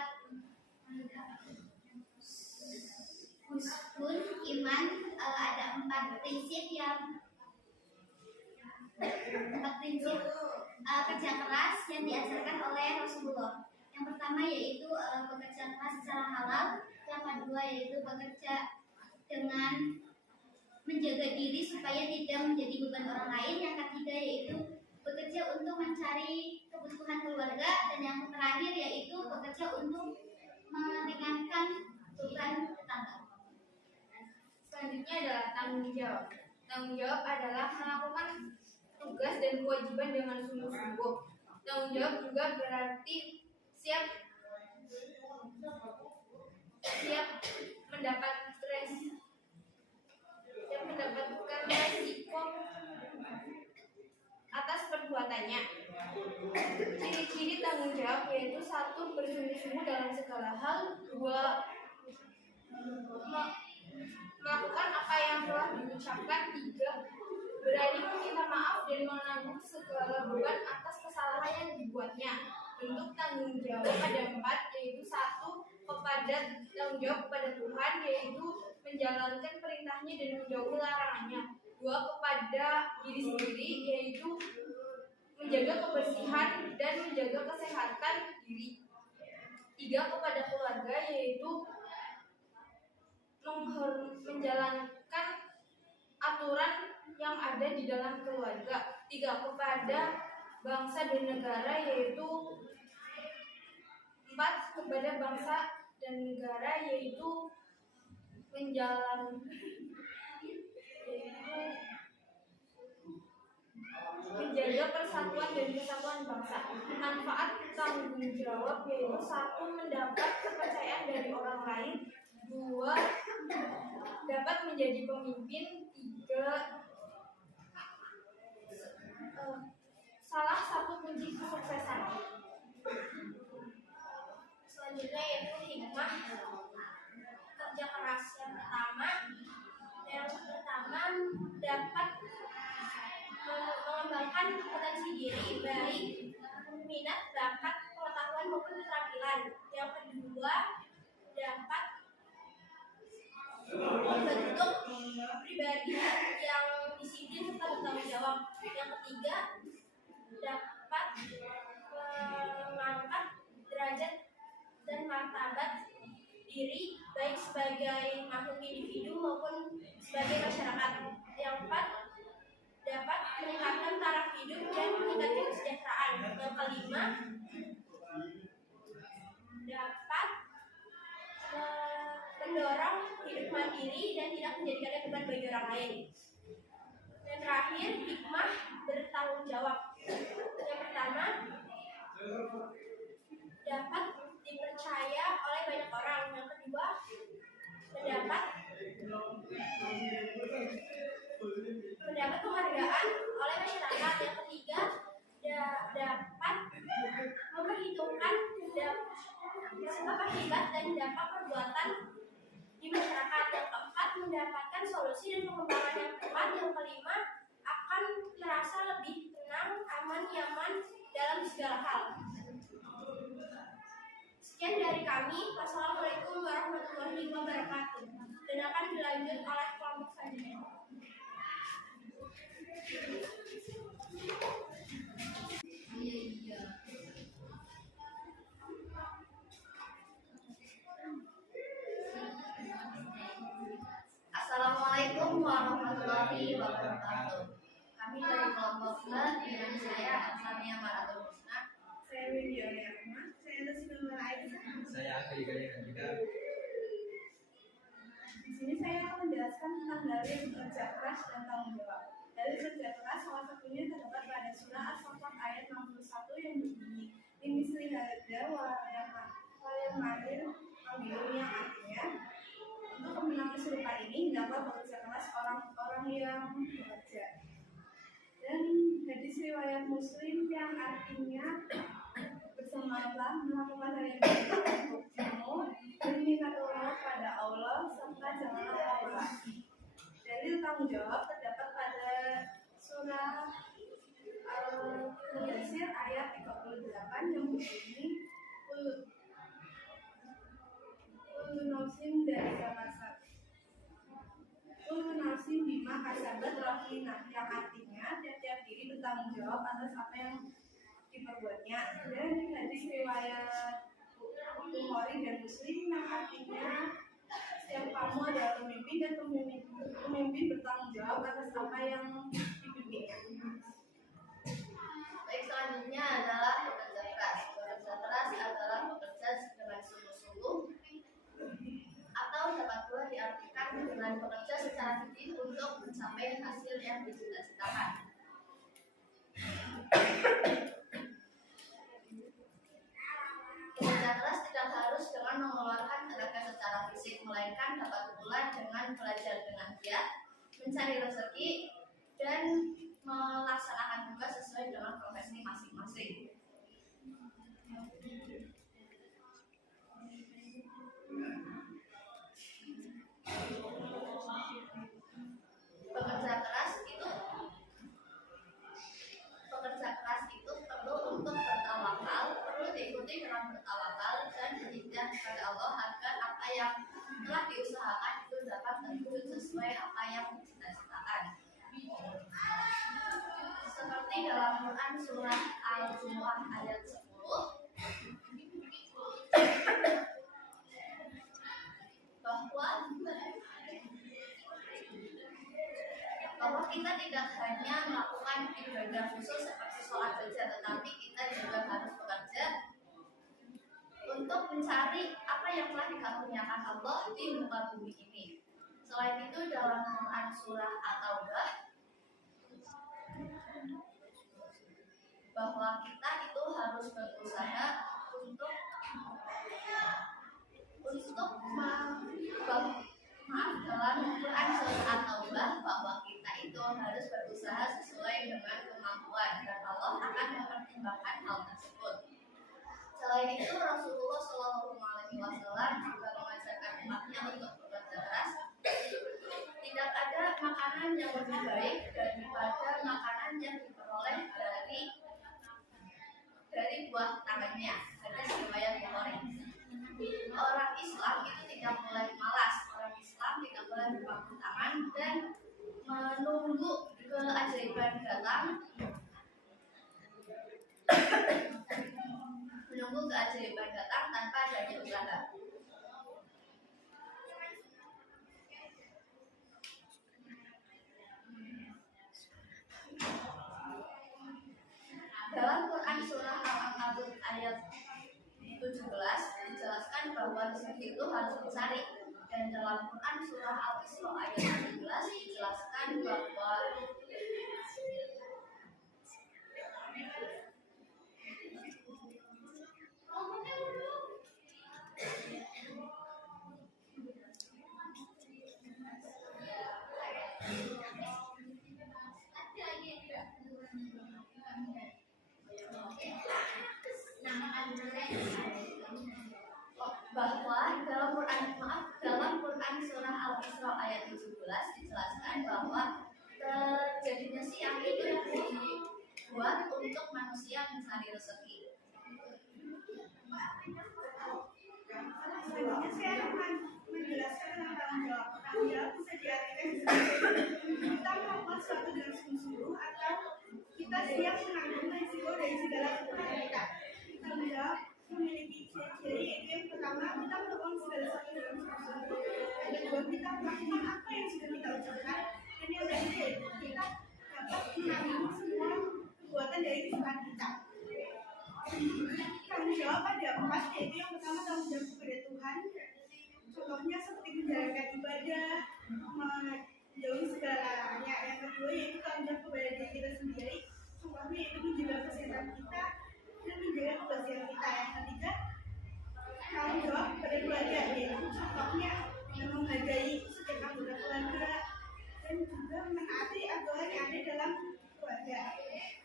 Husnul Iman ada 4 prinsip kerja keras yang diajarkan oleh Rasulullah. Yang pertama yaitu bekerja keras secara halal, yang kedua yaitu bekerja dengan menjaga diri supaya tidak menjadi beban orang lain, yang ketiga yaitu bekerja untuk mencari kebutuhan keluarga, dan yang terakhir yaitu bekerja untuk meringankan beban tetangga. Selanjutnya adalah tanggung jawab. Tanggung jawab adalah melakukan tugas dan kewajiban dengan sungguh-sungguh. Tanggung jawab juga berarti siap mendapatkan resiko atas perbuatannya. Ciri-ciri tanggung jawab yaitu 1. Bersungguh-sungguh dalam segala hal, 2. Melakukan apa yang telah diucapkan, 3. Berani meminta maaf dan menanggung segala beban atas kesalahan yang dibuatnya. Bentuk tanggung jawab ada 4, yaitu 1. Kepada tanggung jawab kepada Tuhan, yaitu menjalankan perintahnya dan menjauhi larangannya. 2. Kepada diri sendiri, yaitu menjaga kebersihan dan menjaga kesehatan diri. 3. Kepada keluarga, yaitu menjalankan aturan yang ada di dalam keluarga. 3. Kepada bangsa dan negara, yaitu 4. Kepada bangsa dan negara, yaitu menjaga persatuan dan kesatuan bangsa. Manfaat tanggung jawab yaitu 1. Mendapat kepercayaan dari orang lain. 2. Dapat menjadi pemimpin. 3. Salah satu kunci kesuksesan. Selanjutnya yaitu hikmah kerja keras. Yang pertama dapat mengembangkan potensi diri, baik minat, bakat, pengetahuan maupun keterampilan. Yang kedua dapat membentuk pribadi yang disiplin serta bertanggung jawab. Yang ketiga dapat mengangkat derajat dan martabat diri baik sebagai makhluk individu maupun sebagai masyarakat. Yang 4 dapat meningkatkan taraf hidup dan meningkatkan kesejahteraan. Yang kelima dapat mendorong hidup mandiri dan tidak menjadikannya beban bagi orang lain. Yang terakhir hikmah bertanggung jawab. Yang pertama dapat dipercaya oleh banyak orang. Yang kedua mendapat penghargaan oleh masyarakat. Yang ketiga dapat memperhitungkan sebab akibat dan dampak perbuatan di masyarakat. Yang keempat mendapatkan solusi dan pengembangan yang tepat. Yang kelima akan merasa lebih tenang, aman, nyaman dalam segala hal. Sekian dari kami. Wassalamualaikum warahmatullahi wabarakatuh. Dan akan dilanjut oleh kelompok selanjutnya. Assalamualaikum warahmatullahi wabarakatuh. Kami dari kelompok B dengan saya Amsania Maratul Husna. Saya Widya Rahma. Saya Rusmila Aisyah. Saya Akhi Gaya. Di sini saya akan menjelaskan tentang dalil kerja keras dan tanggung jawab. Dalil kerja keras salah satunya terdapat pada surah As-Saffat ayat 61 yang berbunyi Limisli hada wal madir ambilun, yang artinya untuk kemenangan serupa ini dapat bekerja keras orang-orang yang bekerja. Dan hadis riwayat Muslim yang artinya bersemangatlah melakukan hal yang baik untukmu dan mintalah pada Allah serta janganlah kau lagi. Dalil tanggung jawab terdapat pada surah Al-Mudaththir ayat 38 yang berbunyi Kullu nafsin bima kasabat rahina, yang artinya tiap-tiap diri bertanggung jawab atas apa yang diperbuatnya. Dan hadis riwayat Bukhari dan Muslim yang artinya setiap kamu adalah pemimpin dan pemimpin bertanggung jawab atas apa yang dipimpinnya. Baik, selanjutnya adalah bekerja keras. Bekerja keras adalah bekerja dengan sungguh-sungguh, atau dapat pula diartikan dengan bekerja secara gigih untuk mencapai hasil yang dicita-citakan. Bekerja keras tidak harus dengan mengeluarkan tenaga secara fisik, melainkan dapat pula dengan belajar dengan giat, mencari rezeki, dan melaksanakan tugas sesuai dengan profesi masing-masing. Bekerja keras itu perlu untuk bertawakal, perlu diikuti dengan bertawakal dan berikhtiar kepada Allah agar apa yang telah diusahakan itu dapat terwujud sesuai apa yang dicita-citakan. Seperti dalam Quran surah Al-Jumu'ah ayat 10, bahwa kita tidak hanya melakukan ibadah khusus seperti sholat saja, tetapi kita juga harus bekerja untuk mencari apa yang telah dikaruniakan Allah di muka bumi ini. Selain itu dalam Quran surah At-Taubah bahwa kita itu harus berusaha untuk dalam Quran surah At-Taubah bahwa kita itu harus berusaha sesuai dengan kemampuan dan Allah akan mempertimbangkan hal tersebut. Selain itu Rasulullah SAW juga mengajarkan umatnya untuk bekerja keras. Tidak ada makanan yang lebih baik daripada makanan yang diperoleh dari buah tangannya. Hadis riwayat Bukhari. Orang Islam itu tidak boleh malas. Orang Islam tidak boleh berpangku tangan dan menunggu keajaiban datang. Menunggu keajaiban datang tanpa adanya usaha. Dalam Quran surah Al-Ankabut ayat 17 dijelaskan bahwa rezeki itu harus dicari, dan dalam Quran surah Al-Isra ayat 17 dijelaskan bahwa dalam Quran surah Al-Isra ayat 17 dijelaskan bahwa terjadinya siang itu dibuat untuk manusia mencari rezeki. Selanjutnya saya akan menjelaskan tentang tanggung jawab. Tanggung jawab bisa diartikan sebagai kita melakukan sesuatu dengan sungguh-sungguh atau kita siap menanggung risiko dari segala keputusan kita. Tanggung jawab memiliki ciri-ciri, yaitu yang pertama kita melakukan segala sesuatu dengan sungguh-sungguh. Yang kedua kita melakukan apa yang sudah kita ucapkan, dan yang ketiga kita dapat menanggung semua perbuatan dari kesalahan kita. Tanggung jawab ada 4, yaitu yang pertama tanggung jawab kepada Tuhan. Contohnya seperti menjalankan ibadah, menjauhi segala larangannya. Yang kedua yaitu tanggung jawab kepada diri kita sendiri. Contohnya yaitu menjaga kesehatan kita dan menjaga kebersihan kita. Yang ketiga tanggung jawab kepada keluarga, yaitu contohnya menghargai setiap anggota keluarga dan juga menaati aturan yang ada dalam keluarga.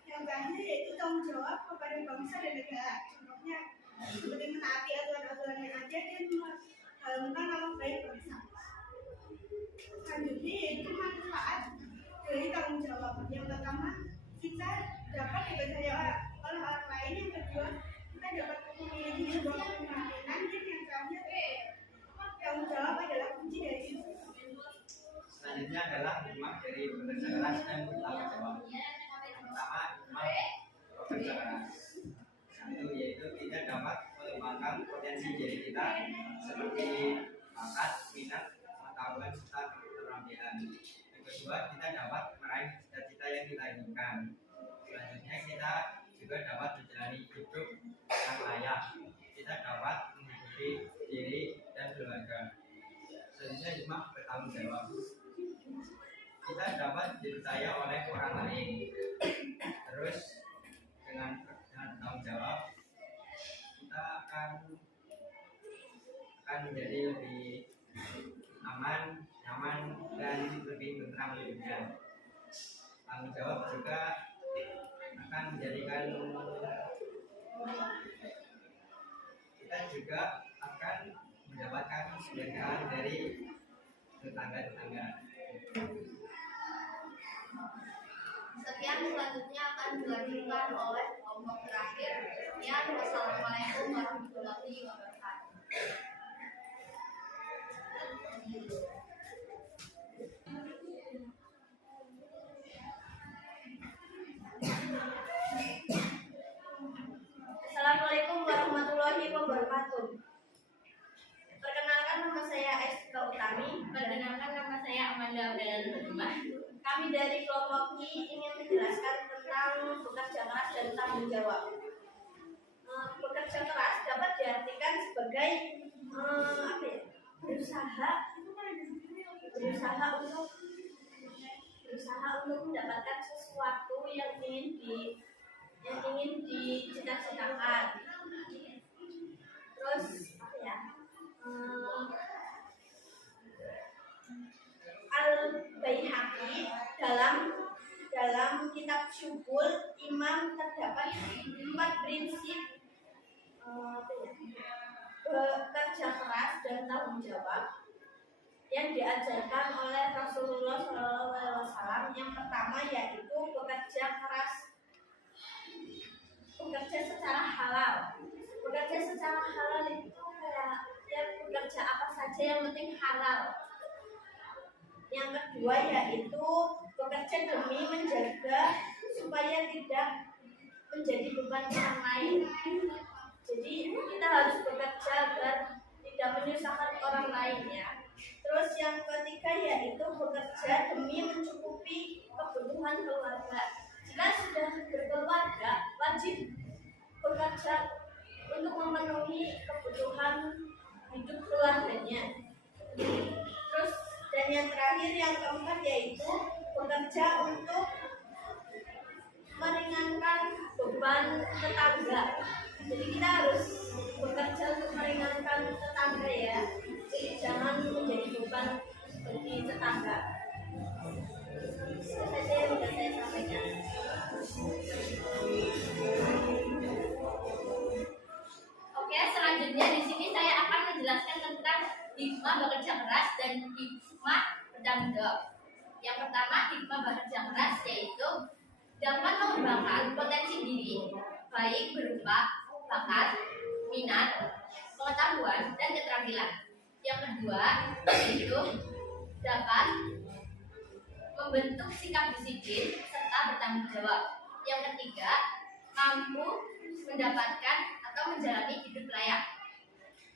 Yang terakhir yaitu tanggung jawab kepada bangsa dan negara. Contohnya seperti menaati aturan-aturan yang ada dan mengharumkan nama baik bangsa. Selanjutnya yaitu manfaat dari tanggung jawab. Yang pertama kita dapat dipercaya oleh orang lain. Yang kedua kita dapat memiliki sebuah kemampuan. Dan yang terakhir tanggung jawab adalah kunci dari sukses. Selanjutnya adalah hikmah dari bekerja keras dan bertanggung jawab. Pertama, hikmah bekerja keras. Satu yaitu kita dapat mengembangkan potensi diri kita seperti bakat, minat, pengetahuan serta keterampilan. Yang kedua, kita dapat meraih cita-cita yang kita inginkan. Selanjutnya kita juga dapat menjalani hidup yang layak. Kita dapat menghidupi diri dan keluarga. Selanjutnya hikmah bertanggung jawab. Kita dapat dipercaya oleh orang lain. Terus dengan bertanggung jawab kita akan menjadi lebih aman, nyaman dan lebih tentram hidupnya. Tanggung jawab juga akan menjadikan kita juga akan mendapatkan kebahagiaan dari tetangga-tetangga. Sekian selanjutnya akan dilanjutkan oleh kelompok terakhir. Sekian, wassalamualaikum warahmatullahi wabarakatuh. Assalamualaikum warahmatullahi wabarakatuh. Perkenalkan nama saya Eka Utami. Perkenalkan nama saya Amanda Udayana. Kami Kami dari kelompok I ingin menjelaskan tentang bekerja keras dan tanggung jawab. Bekerja keras dapat diartikan sebagai berusaha untuk mendapatkan sesuatu yang ingin dicita-citakan. Terus Al-Baihaqi dalam kitab Syubul Imam terdapat 4 prinsip bekerja keras dan tanggung jawab yang diajarkan oleh Rasulullah SAW. Yang pertama yaitu bekerja keras, bekerja secara halal. Bekerja secara halal itu bekerja apa saja yang penting halal. Yang kedua yaitu bekerja demi menjaga supaya tidak menjadi beban orang lain. Jadi kita harus bekerja agar tidak menyusahkan orang lain ya. Terus yang ketiga yaitu bekerja demi mencukupi kebutuhan keluarga. Jika sudah berkeluarga, wajib bekerja untuk memenuhi kebutuhan hidup keluarganya. Terus dan yang terakhir yang keempat yaitu bekerja untuk meringankan beban tetangga. Jadi kita harus bekerja untuk meringankan tetangga ya. Jadi jangan menjadi beban bagi tetangga. Itu saja yang sudah saya sampaikan. Oke, selanjutnya di sini saya akan menjelaskan tentang hikmah bekerja keras dan hikmah bertanggung jawab. Yang pertama, hikmah bekerja keras yaitu dapat mengembangkan potensi diri, baik berupa bakat, minat, pengetahuan, dan keterampilan. Yang kedua, yaitu dapat membentuk sikap disiplin serta bertanggung jawab. Yang ketiga, mampu mendapatkan atau menjalani hidup layak.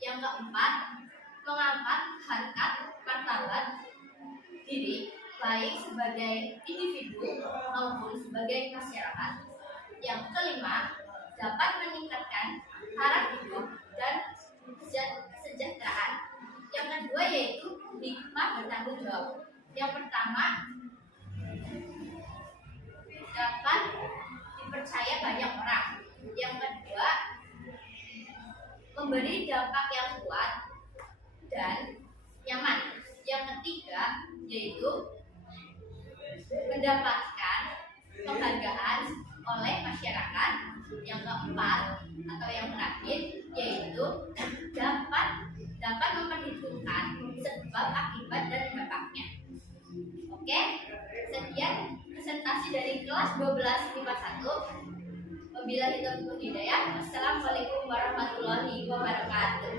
Yang keempat, mengangkat harkat martabat diri baik sebagai individu maupun sebagai masyarakat. Yang kelima, dapat meningkatkan taraf hidup dan kesejahteraan. Yang kedua yaitu hikmah bertanggung jawab. Yang pertama, dapat dipercaya banyak orang. Yang kedua, memberi dampak yang kuat dan nyaman. Yang ketiga yaitu mendapatkan penghargaan oleh masyarakat. Yang keempat atau yang terakhir yaitu dapat memperhitungkan sebab, akibat, dan dampaknya. Oke, sekian presentasi dari kelas 12 IPA 1. Wabillahi taufiq wal hidayah. Wassalamualaikum warahmatullahi wabarakatuh.